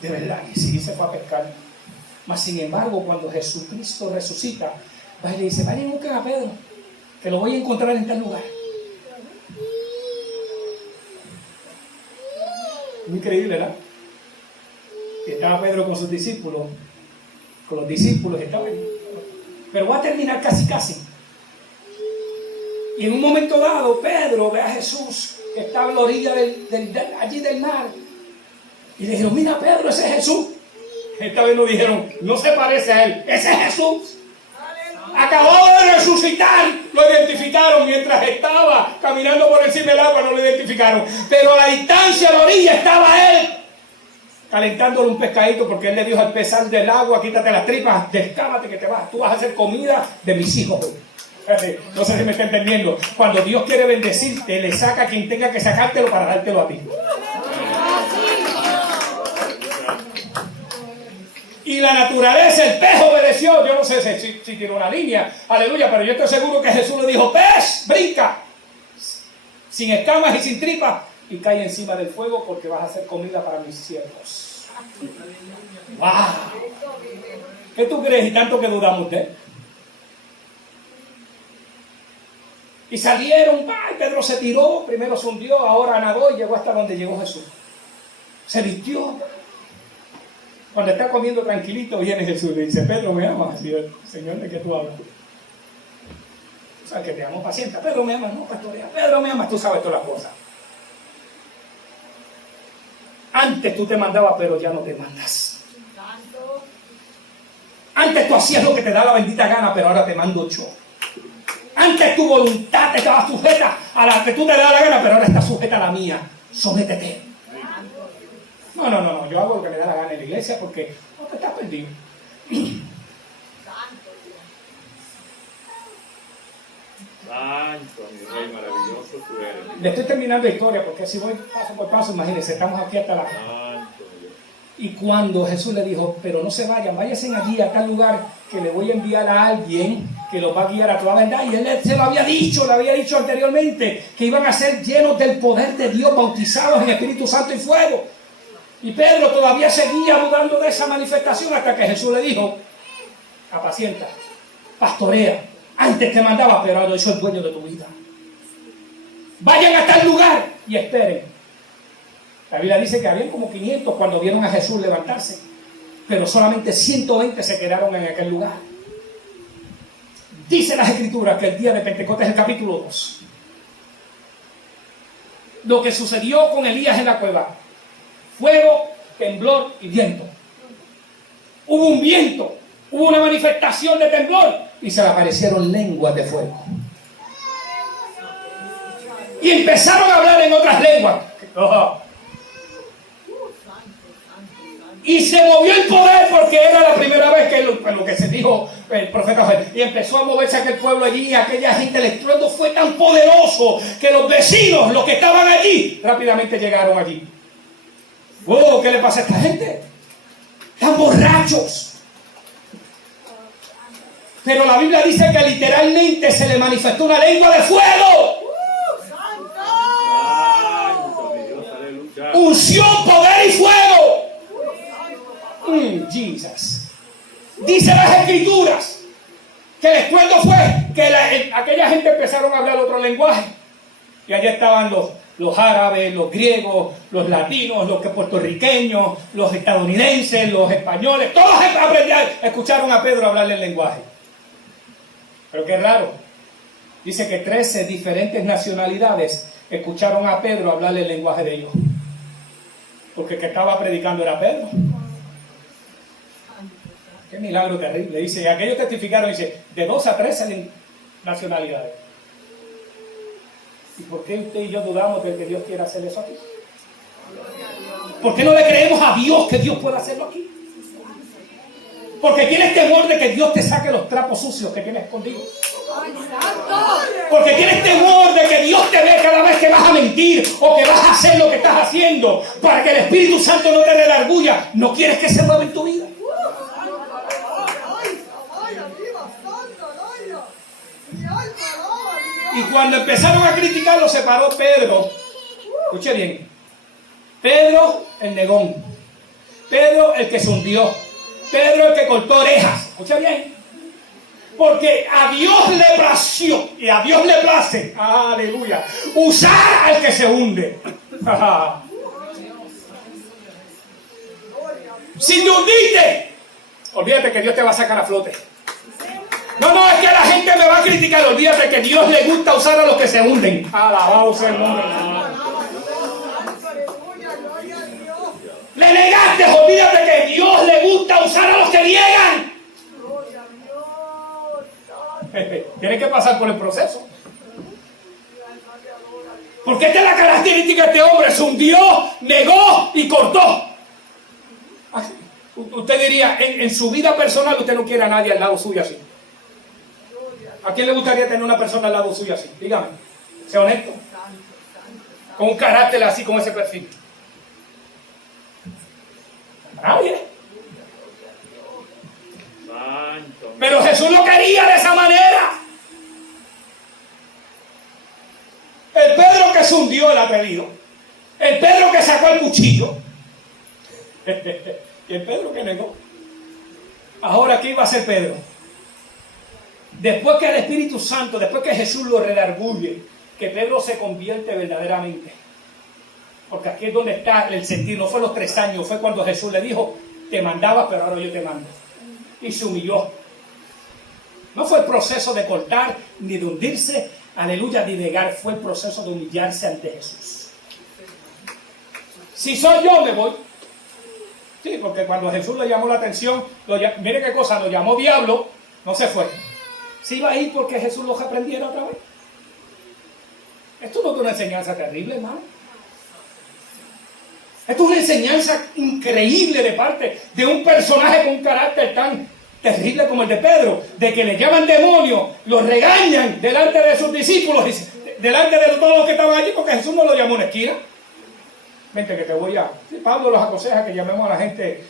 De verdad que sí, se fue a pescar. Mas sin embargo, cuando Jesucristo resucita, va y le dice, vayan y busquen a Pedro, que lo voy a encontrar en tal lugar. Increíble, ¿verdad? Y estaba Pedro con sus discípulos, con los discípulos estaban. Pero va a terminar casi. Y en un momento dado, Pedro ve a Jesús que estaba en la orilla allí del mar. Y le dijeron, mira Pedro, ese es Jesús. Esta vez no dijeron, no se parece a él, ese es Jesús. Acabó de resucitar, lo identificaron mientras estaba caminando por encima del agua, no lo identificaron. Pero a la distancia, a la orilla, estaba él calentándole un pescadito, porque él le dijo al pez, sal del agua, quítate las tripas, descámate que te vas, tú vas a hacer comida de mis hijos. No sé si me está entendiendo. Cuando Dios quiere bendecirte, le saca a quien tenga que sacártelo para dártelo a ti. Y la naturaleza, el pez obedeció. Yo no sé si tiró una línea, aleluya, pero yo estoy seguro que Jesús le dijo, pez, brinca. sin escamas y sin tripas, y cae encima del fuego porque vas a hacer comida para mis siervos. ¡Wow! ¿Qué tú crees y tanto que dudamos de él? Y salieron, ¡ay! Pedro se tiró, primero se hundió, ahora nadó y llegó hasta donde llegó Jesús. Se vistió. Cuando está comiendo tranquilito, viene Jesús y le dice, Pedro, ¿me amas? Y el Señor, ¿de qué tú hablas? O sea, que te amo, paciente. Pedro, ¿me amas? No, pastorea. Pedro, ¿me amas? Tú sabes todas las cosas. Antes tú te mandabas, pero ya no te mandas. Antes tú hacías lo que te da la bendita gana, pero ahora te mando yo. Antes tu voluntad estaba sujeta a la que tú te das la gana, pero ahora está sujeta a la mía. Sométete. No, yo hago lo que me da la gana en la iglesia porque no te estás perdido. Santo, mi rey, maravilloso tú eres. Le estoy terminando la historia porque si voy paso por paso, imagínense, estamos aquí hasta la... Santo Dios. Y cuando Jesús le dijo, pero no se vayan, váyanse allí a tal lugar que le voy a enviar a alguien que los va a guiar a toda verdad. Y él se lo había dicho anteriormente, que iban a ser llenos del poder de Dios, bautizados en Espíritu Santo y fuego. Y Pedro todavía seguía dudando de esa manifestación hasta que Jesús le dijo, apacienta, pastorea. Antes te mandaba, pero ahora yo soy el dueño de tu vida. Vayan a tal lugar y esperen. La Biblia dice que habían como 500 cuando vieron a Jesús levantarse, pero solamente 120 se quedaron en aquel lugar. Dice las Escrituras que el día de Pentecostés, el capítulo 2, lo que sucedió con Elías en la cueva, fuego, temblor y viento. Hubo un viento, hubo una manifestación de temblor y se le aparecieron lenguas de fuego. Y empezaron a hablar en otras lenguas. Y se movió el poder porque era la primera vez que lo que se dijo el profeta Joel. Y empezó a moverse aquel pueblo allí, aquella gente, el estruendo fue tan poderoso que los vecinos, los que estaban allí, rápidamente llegaron allí. ¡Oh! ¿Qué le pasa a esta gente? Están borrachos. Pero la Biblia dice que literalmente se le manifestó una lengua de fuego. Santo, mi Dios, aleluya. Unción, poder y fuego. Jesus. Dice las Escrituras que el estruendo fue que aquella gente empezaron a hablar otro lenguaje. Y allá estaban los árabes, los griegos, los latinos, los puertorriqueños, los estadounidenses, los españoles. Todos escucharon a Pedro hablarle el lenguaje. Pero qué raro. Dice que 13 diferentes nacionalidades escucharon a Pedro hablarle el lenguaje de ellos. Porque el que estaba predicando era Pedro. Qué milagro terrible. Dice, y aquellos testificaron, dice, de 2 a 13 nacionalidades. ¿Y por qué usted y yo dudamos de que Dios quiera hacer eso aquí? ¿Por qué no le creemos a Dios que Dios pueda hacerlo aquí? Porque tienes temor de que Dios te saque los trapos sucios que tienes escondidos. Porque tienes temor de que Dios te vea cada vez que vas a mentir o que vas a hacer lo que estás haciendo para que el Espíritu Santo no te redarguya. No quieres que se mueva en tu vida. Y cuando empezaron a criticarlo, se paró Pedro. Escuche bien. Pedro el negón. Pedro el que se hundió. Pedro el que cortó orejas. Escucha bien. Porque a Dios le plació y a Dios le place, aleluya, usar al que se hunde. Si te hundiste, olvídate que Dios te va a sacar a flote. No, es que la gente me va a criticar. Olvídate que Dios le gusta usar a los que se hunden. Alabado sea el nombre. Le negaste, olvídate que Dios le gusta usar a los que niegan. Tienes que pasar por el proceso. Porque esta es la característica de este hombre. Se hundió, negó y cortó. Usted diría, en su vida personal usted no quiere a nadie al lado suyo así. ¿A quién le gustaría tener una persona al lado suyo así? Dígame, sea honesto. Con un carácter así, con ese perfil. A nadie. Pero Jesús lo quería de esa manera. El Pedro que se hundió el atrevido, el Pedro que sacó el cuchillo, y el Pedro que negó. Ahora, ¿qué iba a hacer Pedro? Después que el Espíritu Santo, después que Jesús lo redarguye, que Pedro se convierte verdaderamente. Porque aquí es donde está el sentir. No fue los 3 años, fue cuando Jesús le dijo, te mandaba, pero ahora yo te mando. Y se humilló. No fue el proceso de cortar, ni de hundirse, aleluya, ni de negar. Fue el proceso de humillarse ante Jesús. Si soy yo, me voy. Sí, porque cuando Jesús le llamó la atención, mire qué cosa, lo llamó diablo, no se fue. Se iba a ir porque Jesús lo reprendiera otra vez. Esto no es una enseñanza terrible, hermano. Esto es una enseñanza increíble de parte de un personaje con un carácter tan terrible como el de Pedro, de que le llaman demonio, lo regañan delante de sus discípulos, delante de todos los que estaban allí, porque Jesús no lo llamó en la esquina. Vente que te voy a... Pablo los aconseja que llamemos a la gente,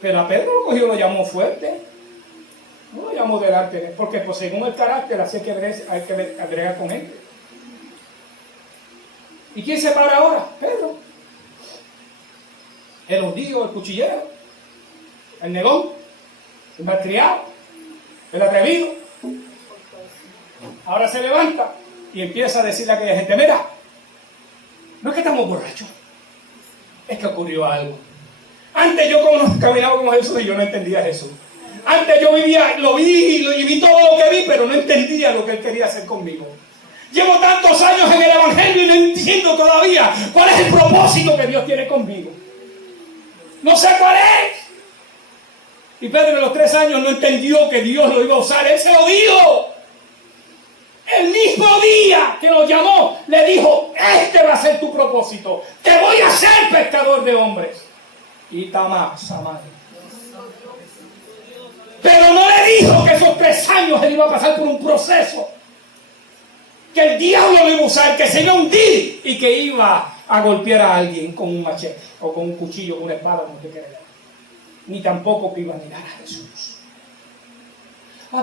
pero a Pedro lo cogió, lo llamó fuerte. No lo llamó delante, porque pues, según el carácter, así hay que agregar con gente. ¿Y quién se para ahora? Pedro. El hundido, el cuchillero, el negón, el malcriado, el atrevido. Ahora se levanta y empieza a decirle a aquella gente, mira, no es que estamos borrachos, es que ocurrió algo. Antes yo caminaba con Jesús y yo no entendía a Jesús. Antes yo vivía, lo vi y vi todo lo que vi, pero no entendía lo que Él quería hacer conmigo. Llevo tantos años en el Evangelio y no entiendo todavía cuál es el propósito que Dios tiene conmigo. No sé cuál es. Y Pedro en los 3 años no entendió que Dios lo iba a usar. Él se lo dijo. El mismo día que lo llamó, le dijo, este va a ser tu propósito. Te voy a hacer pescador de hombres. Y Tamás, amado. Pero no le dijo que esos 3 años él iba a pasar por un proceso. Que el diablo lo iba a usar, que se iba a hundir y que iba a golpear a alguien con un machete o con un cuchillo, con una espada, como usted quiera. Ni tampoco que iba a negar a Jesús.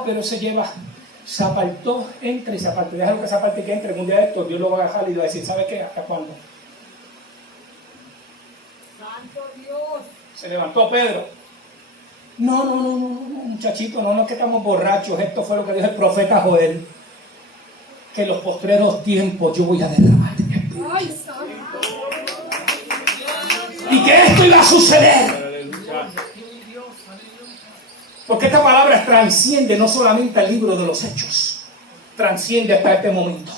Pero se apartó, entra y se apartó. Déjalo que se aparte que entre. Un día de esto Dios lo va a dejar y le va a decir, ¿sabe qué? ¿Hasta cuándo? Santo Dios. Se levantó Pedro. No, muchachito, no es que estamos borrachos. Esto fue lo que dijo el profeta Joel. Que en los postreros tiempos yo voy a derramar de mi espíritu. Ay, santo. Y que esto iba a suceder. Porque esta palabra trasciende no solamente al libro de los Hechos, trasciende hasta este momento.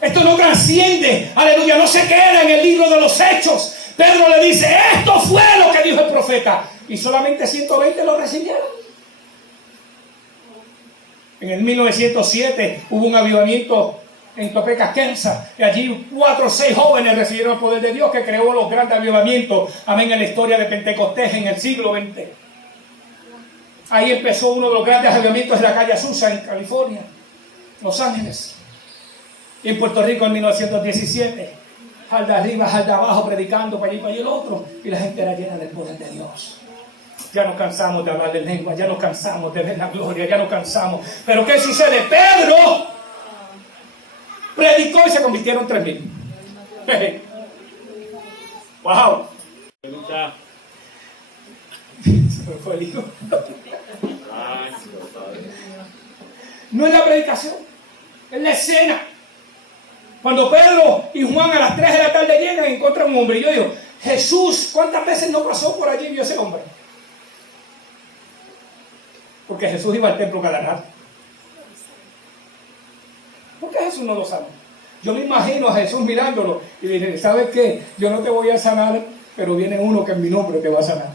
Esto no trasciende, aleluya, no se queda en el libro de los Hechos. Pedro le dice, esto fue lo que dijo el profeta. Y solamente 120 lo recibieron. En el 1907 hubo un avivamiento en Topeka, Kansas, y allí 4 o 6 jóvenes recibieron el poder de Dios que creó los grandes avivamientos, amén, en la historia de Pentecostés en el siglo XX. Ahí empezó uno de los grandes avivamientos de la calle Azusa en California, Los Ángeles. Y en Puerto Rico en 1917, jalda arriba, jalda abajo, predicando para allí y para allí el otro, y la gente era llena del poder de Dios. Ya nos cansamos de hablar de lengua, ya nos cansamos de ver la gloria, ya nos cansamos. Pero ¿qué sucede? Pedro predicó y se convirtieron 3,000. ¡Wow! Se me fue el hijo. No es la predicación, es la escena. Cuando Pedro y Juan a las 3 de la tarde llegan y encuentran un hombre. Y yo digo, Jesús, ¿cuántas veces no pasó por allí y vio ese hombre? Porque Jesús iba al templo cada rato. ¿Por qué Jesús no lo sanó? Yo me imagino a Jesús mirándolo y dice, ¿sabes qué? Yo no te voy a sanar, pero viene uno que en mi nombre te va a sanar.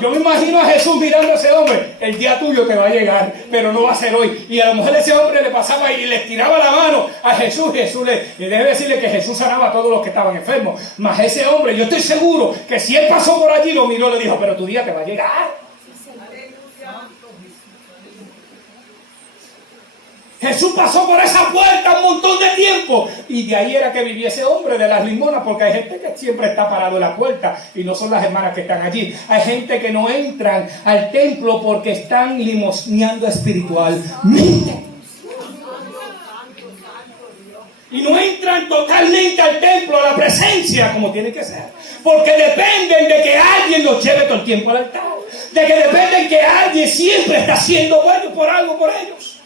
Yo me imagino a Jesús mirando a ese hombre, el día tuyo te va a llegar, pero no va a ser hoy. Y a lo mejor ese hombre le pasaba y le tiraba la mano a Jesús. Y debe decirle que Jesús sanaba a todos los que estaban enfermos. Mas ese hombre, yo estoy seguro que si él pasó por allí, lo miró y le dijo, pero tu día te va a llegar. Jesús pasó por esa puerta un montón de tiempo y de ahí era que vivía ese hombre de las limonas, porque hay gente que siempre está parado en la puerta y no son las hermanas que están allí. Hay gente que no entran al templo porque están limosneando espiritualmente. Y no entran totalmente al templo, a la presencia, como tiene que ser. Porque dependen de que alguien los lleve todo el tiempo al altar. De que dependen que alguien siempre está haciendo bueno por algo por ellos.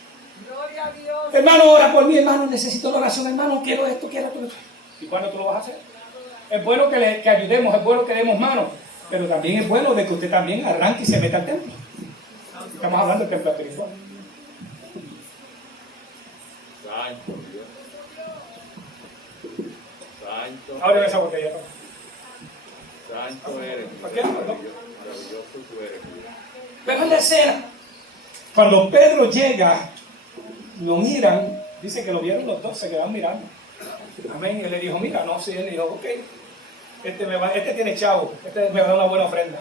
Gloria a Dios. Hermano, ora por mí, hermano, necesito la oración, hermano, quiero esto, quiero esto. ¿Y cuándo tú lo vas a hacer? Es bueno que ayudemos, es bueno que demos mano, pero también es bueno de que usted también arranque y se meta al templo. Estamos hablando del templo espiritual. Santo Dios. Santo. Ábreme esa botella. Santo eres. ¿Por qué no? Maravilloso tú eres. Pero en la escena, cuando Pedro llega, lo miran, dice que lo vieron los dos, se quedan mirando. Amén. Y él le dijo, mira, no, sí, él dijo, ok, este tiene chavo, este me va a dar una buena ofrenda.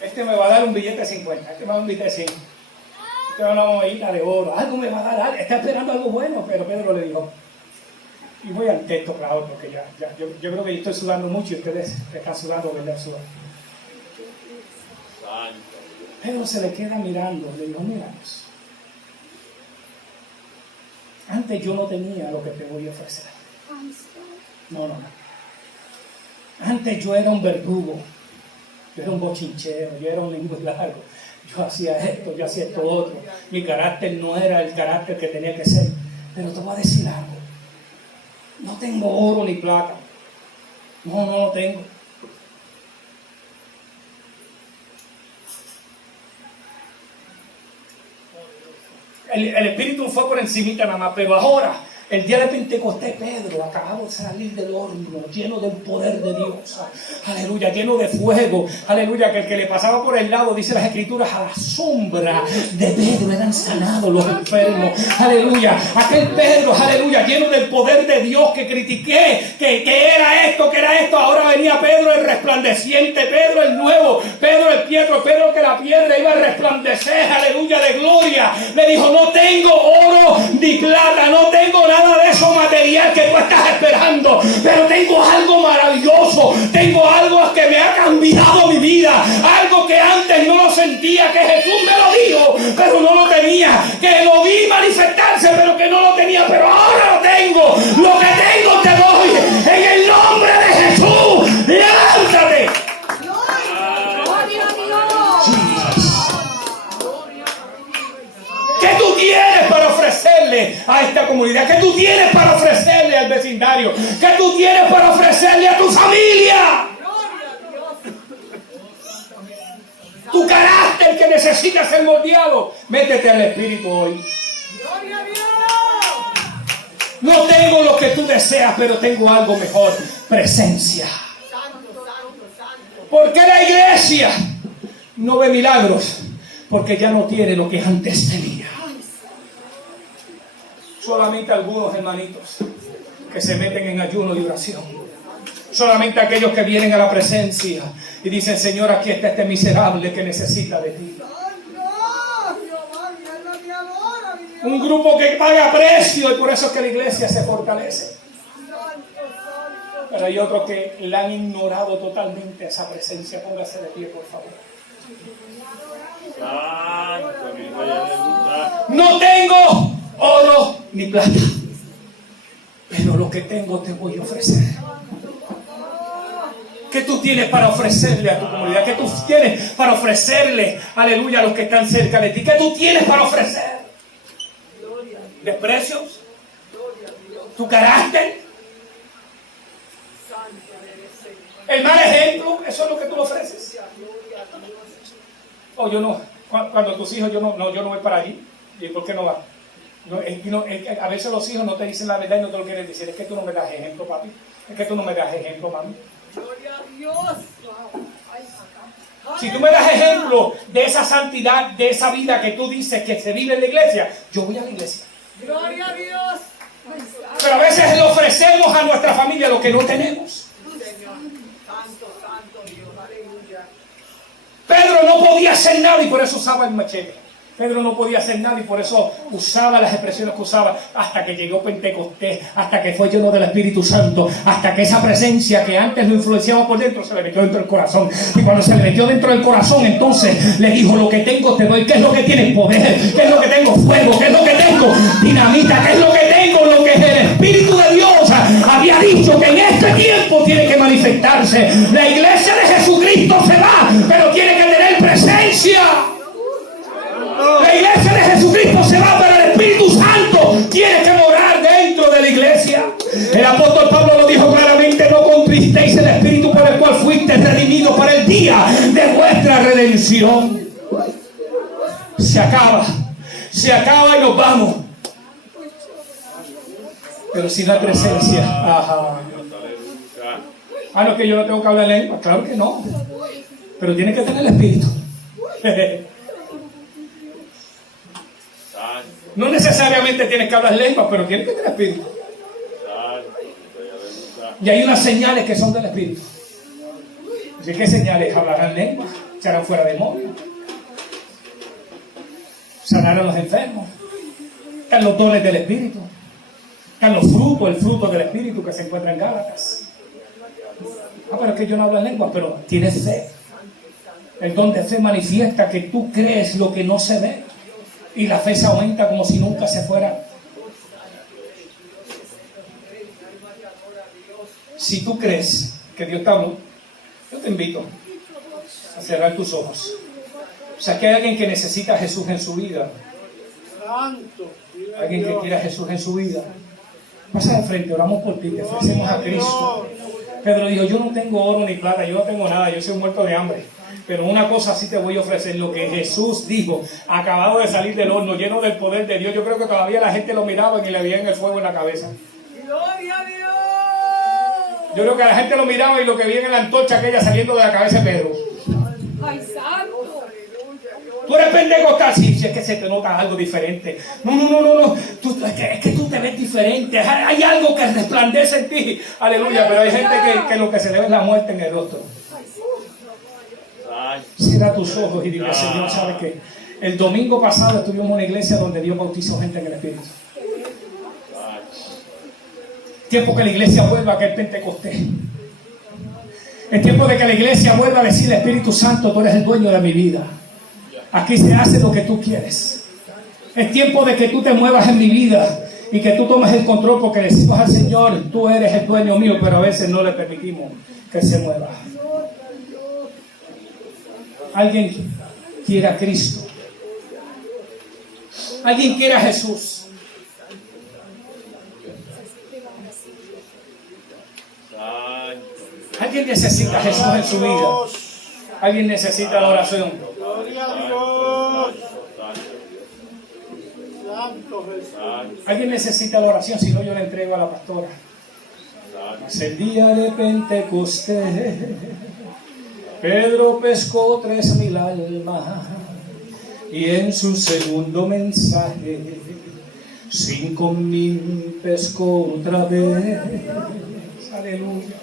Este me va a dar un billete de 50, este me va a dar un billete de 100. Este me va a dar una monedita de oro, algo me va a dar, está esperando algo bueno, pero Pedro le dijo, y voy al texto, claro, porque yo creo que yo estoy sudando mucho y ustedes están sudando, ¿verdad? Santo. Pedro se le queda mirando, le dijo, mira, antes yo no tenía lo que te voy a ofrecer. No. Antes yo era un verdugo, yo era un bochinchero, yo era un lengua largo, yo hacía esto, yo hacía esto otro. Mi carácter no era el carácter que tenía que ser. Pero te voy a decir algo. No tengo oro ni plata. No lo tengo. El Espíritu fue por encimita nada más, pero ahora, el día de Pentecostés, Pedro acababa de salir del horno, lleno del poder de Dios, aleluya, lleno de fuego, aleluya, que el que le pasaba por el lado, dice las Escrituras, a la sombra de Pedro eran sanados los enfermos, aleluya, aquel Pedro, aleluya, lleno del poder de Dios que critiqué, que era esto, ahora venía Pedro el resplandeciente, Pedro el nuevo, Pedro el Pietro, Pedro que la piedra iba a resplandecer, aleluya, de gloria, le dijo, no tengo oro ni plata, no tengo nada de eso material que tú estás esperando, pero tengo algo maravilloso, tengo algo que me ha cambiado mi vida, algo que antes no lo sentía, que Jesús me lo dijo, pero no lo tenía, que lo vi manifestarse, pero que no lo tenía, pero ahora lo tengo, lo que tengo te doy, en el nombre de Jesús, levántate. Gloria a Dios. ¿Qué tú tienes para ofrecerle a esta comunidad? ¿Qué tú tienes para ofrecerle al vecindario? ¿Qué tú tienes para ofrecerle a tu familia? Tu carácter que necesita ser moldeado. Métete al Espíritu hoy. Gloria a Dios. No tengo lo que tú deseas, pero tengo algo mejor. Presencia. Santo. ¿Por qué la iglesia no ve milagros? Porque ya no tiene lo que antes tenía. Solamente algunos hermanitos que se meten en ayuno y oración. Solamente aquellos que vienen a la presencia y dicen, Señor, aquí está este miserable que necesita de ti. Un grupo que paga precio y por eso es que la iglesia se fortalece. Pero hay otros que la han ignorado totalmente esa presencia. Póngase de pie, por favor. Santo, mi Rey, aleluya. No tengo oro ni plata, pero lo que tengo te voy a ofrecer. ¿Qué tú tienes para ofrecerle a tu comunidad? ¿Qué tú tienes para ofrecerle, aleluya, a los que están cerca de ti? ¿Qué tú tienes para ofrecer? ¿Desprecios? ¿Tu carácter? ¿El mal ejemplo? ¿Eso es lo que tú le ofreces? Oh, yo no. Cuando tus hijos, yo no voy para allí. ¿Y por qué no vas? A veces los hijos no te dicen la verdad y no te lo quieren decir. Es que tú no me das ejemplo, papi. Es que tú no me das ejemplo, mami. Gloria a Dios. Si tú me das ejemplo de esa santidad, de esa vida que tú dices que se vive en la iglesia, yo voy a la iglesia. Gloria a Dios. Pero a veces le ofrecemos a nuestra familia lo que no tenemos. Señor. Santo Dios. Aleluya. Pedro no podía hacer nada y por eso usaba el machete. Pedro no podía hacer nada y por eso usaba las expresiones que usaba hasta que llegó Pentecostés, hasta que fue lleno del Espíritu Santo, hasta que esa presencia que antes lo influenciaba por dentro se le metió dentro del corazón. Y cuando se le metió dentro del corazón, entonces le dijo: lo que tengo te doy. ¿Qué es lo que tiene? Poder. ¿Qué es lo que tengo? Fuego. ¿Qué es lo que tengo? Dinamita. ¿Qué es lo que tengo? Lo que el Espíritu de Dios había dicho que en este tiempo tiene que manifestarse. La iglesia de Jesucristo se va, pero tiene que tener presencia. La iglesia de Jesucristo se va, pero el Espíritu Santo tiene que morar dentro de la iglesia. El apóstol Pablo lo dijo claramente: no contristéis el Espíritu por el cual fuiste redimidos para el día de vuestra redención. Se acaba y nos vamos. Pero sin la presencia, ajá. No, que yo no tengo que hablar lengua. Claro que no. Pero tiene que tener el Espíritu. No necesariamente tienes que hablar lengua, pero tienes que tener Espíritu. Y hay unas señales que son del Espíritu. Así que señales: hablarán lengua, echarán fuera demonios, sanarán a los enfermos, están los dones del Espíritu, están los frutos, el fruto del Espíritu que se encuentra en Gálatas. Pero es que yo no hablo lengua, pero tienes fe. El don de fe manifiesta que tú crees lo que no se ve. Y la fe se aumenta como si nunca se fuera. Si tú crees que Dios está hablando, yo te invito a cerrar tus ojos. O sea, que hay alguien que necesita a Jesús en su vida. Alguien que quiera a Jesús en su vida. Pasa de frente, oramos por ti, te ofrecemos a Cristo. Pedro dijo: yo no tengo oro ni plata, yo no tengo nada, yo soy un muerto de hambre. Pero una cosa sí te voy a ofrecer: lo que Jesús dijo, acabado de salir del horno, lleno del poder de Dios. Yo creo que todavía la gente lo miraba y le veían el fuego en la cabeza. ¡Gloria a Dios! Yo creo que la gente lo miraba y lo que veía en la antorcha aquella saliendo de la cabeza de Pedro. ¡Ay, santo! Tú eres pentecostal, sí, es que se te nota algo diferente. No. Es que tú te ves diferente. Hay algo que resplandece en ti. Aleluya. Pero hay gente que lo que se le ve es la muerte en el rostro. Cierra tus ojos y dile: Señor, ¿sabes qué? El domingo pasado estuvimos en una iglesia donde Dios bautizó gente en el Espíritu. Tiempo que la iglesia vuelva a aquel Pentecostés. Es tiempo de que la iglesia vuelva a decir: Espíritu Santo, tú eres el dueño de mi vida. Aquí se hace lo que tú quieres. Es tiempo de que tú te muevas en mi vida y que tú tomes el control, porque le decimos al Señor: tú eres el dueño mío, pero a veces no le permitimos que se mueva. Alguien quiere a Cristo. Alguien quiere a Jesús. Alguien necesita a Jesús en su vida. Alguien necesita la oración. Gloria a Dios. Santo Jesús. Alguien necesita la oración, si no yo le entrego a la pastora. Es el día de Pentecostés. Pedro pescó 3,000 almas y en su segundo mensaje 5,000 pescó otra vez. Aleluya.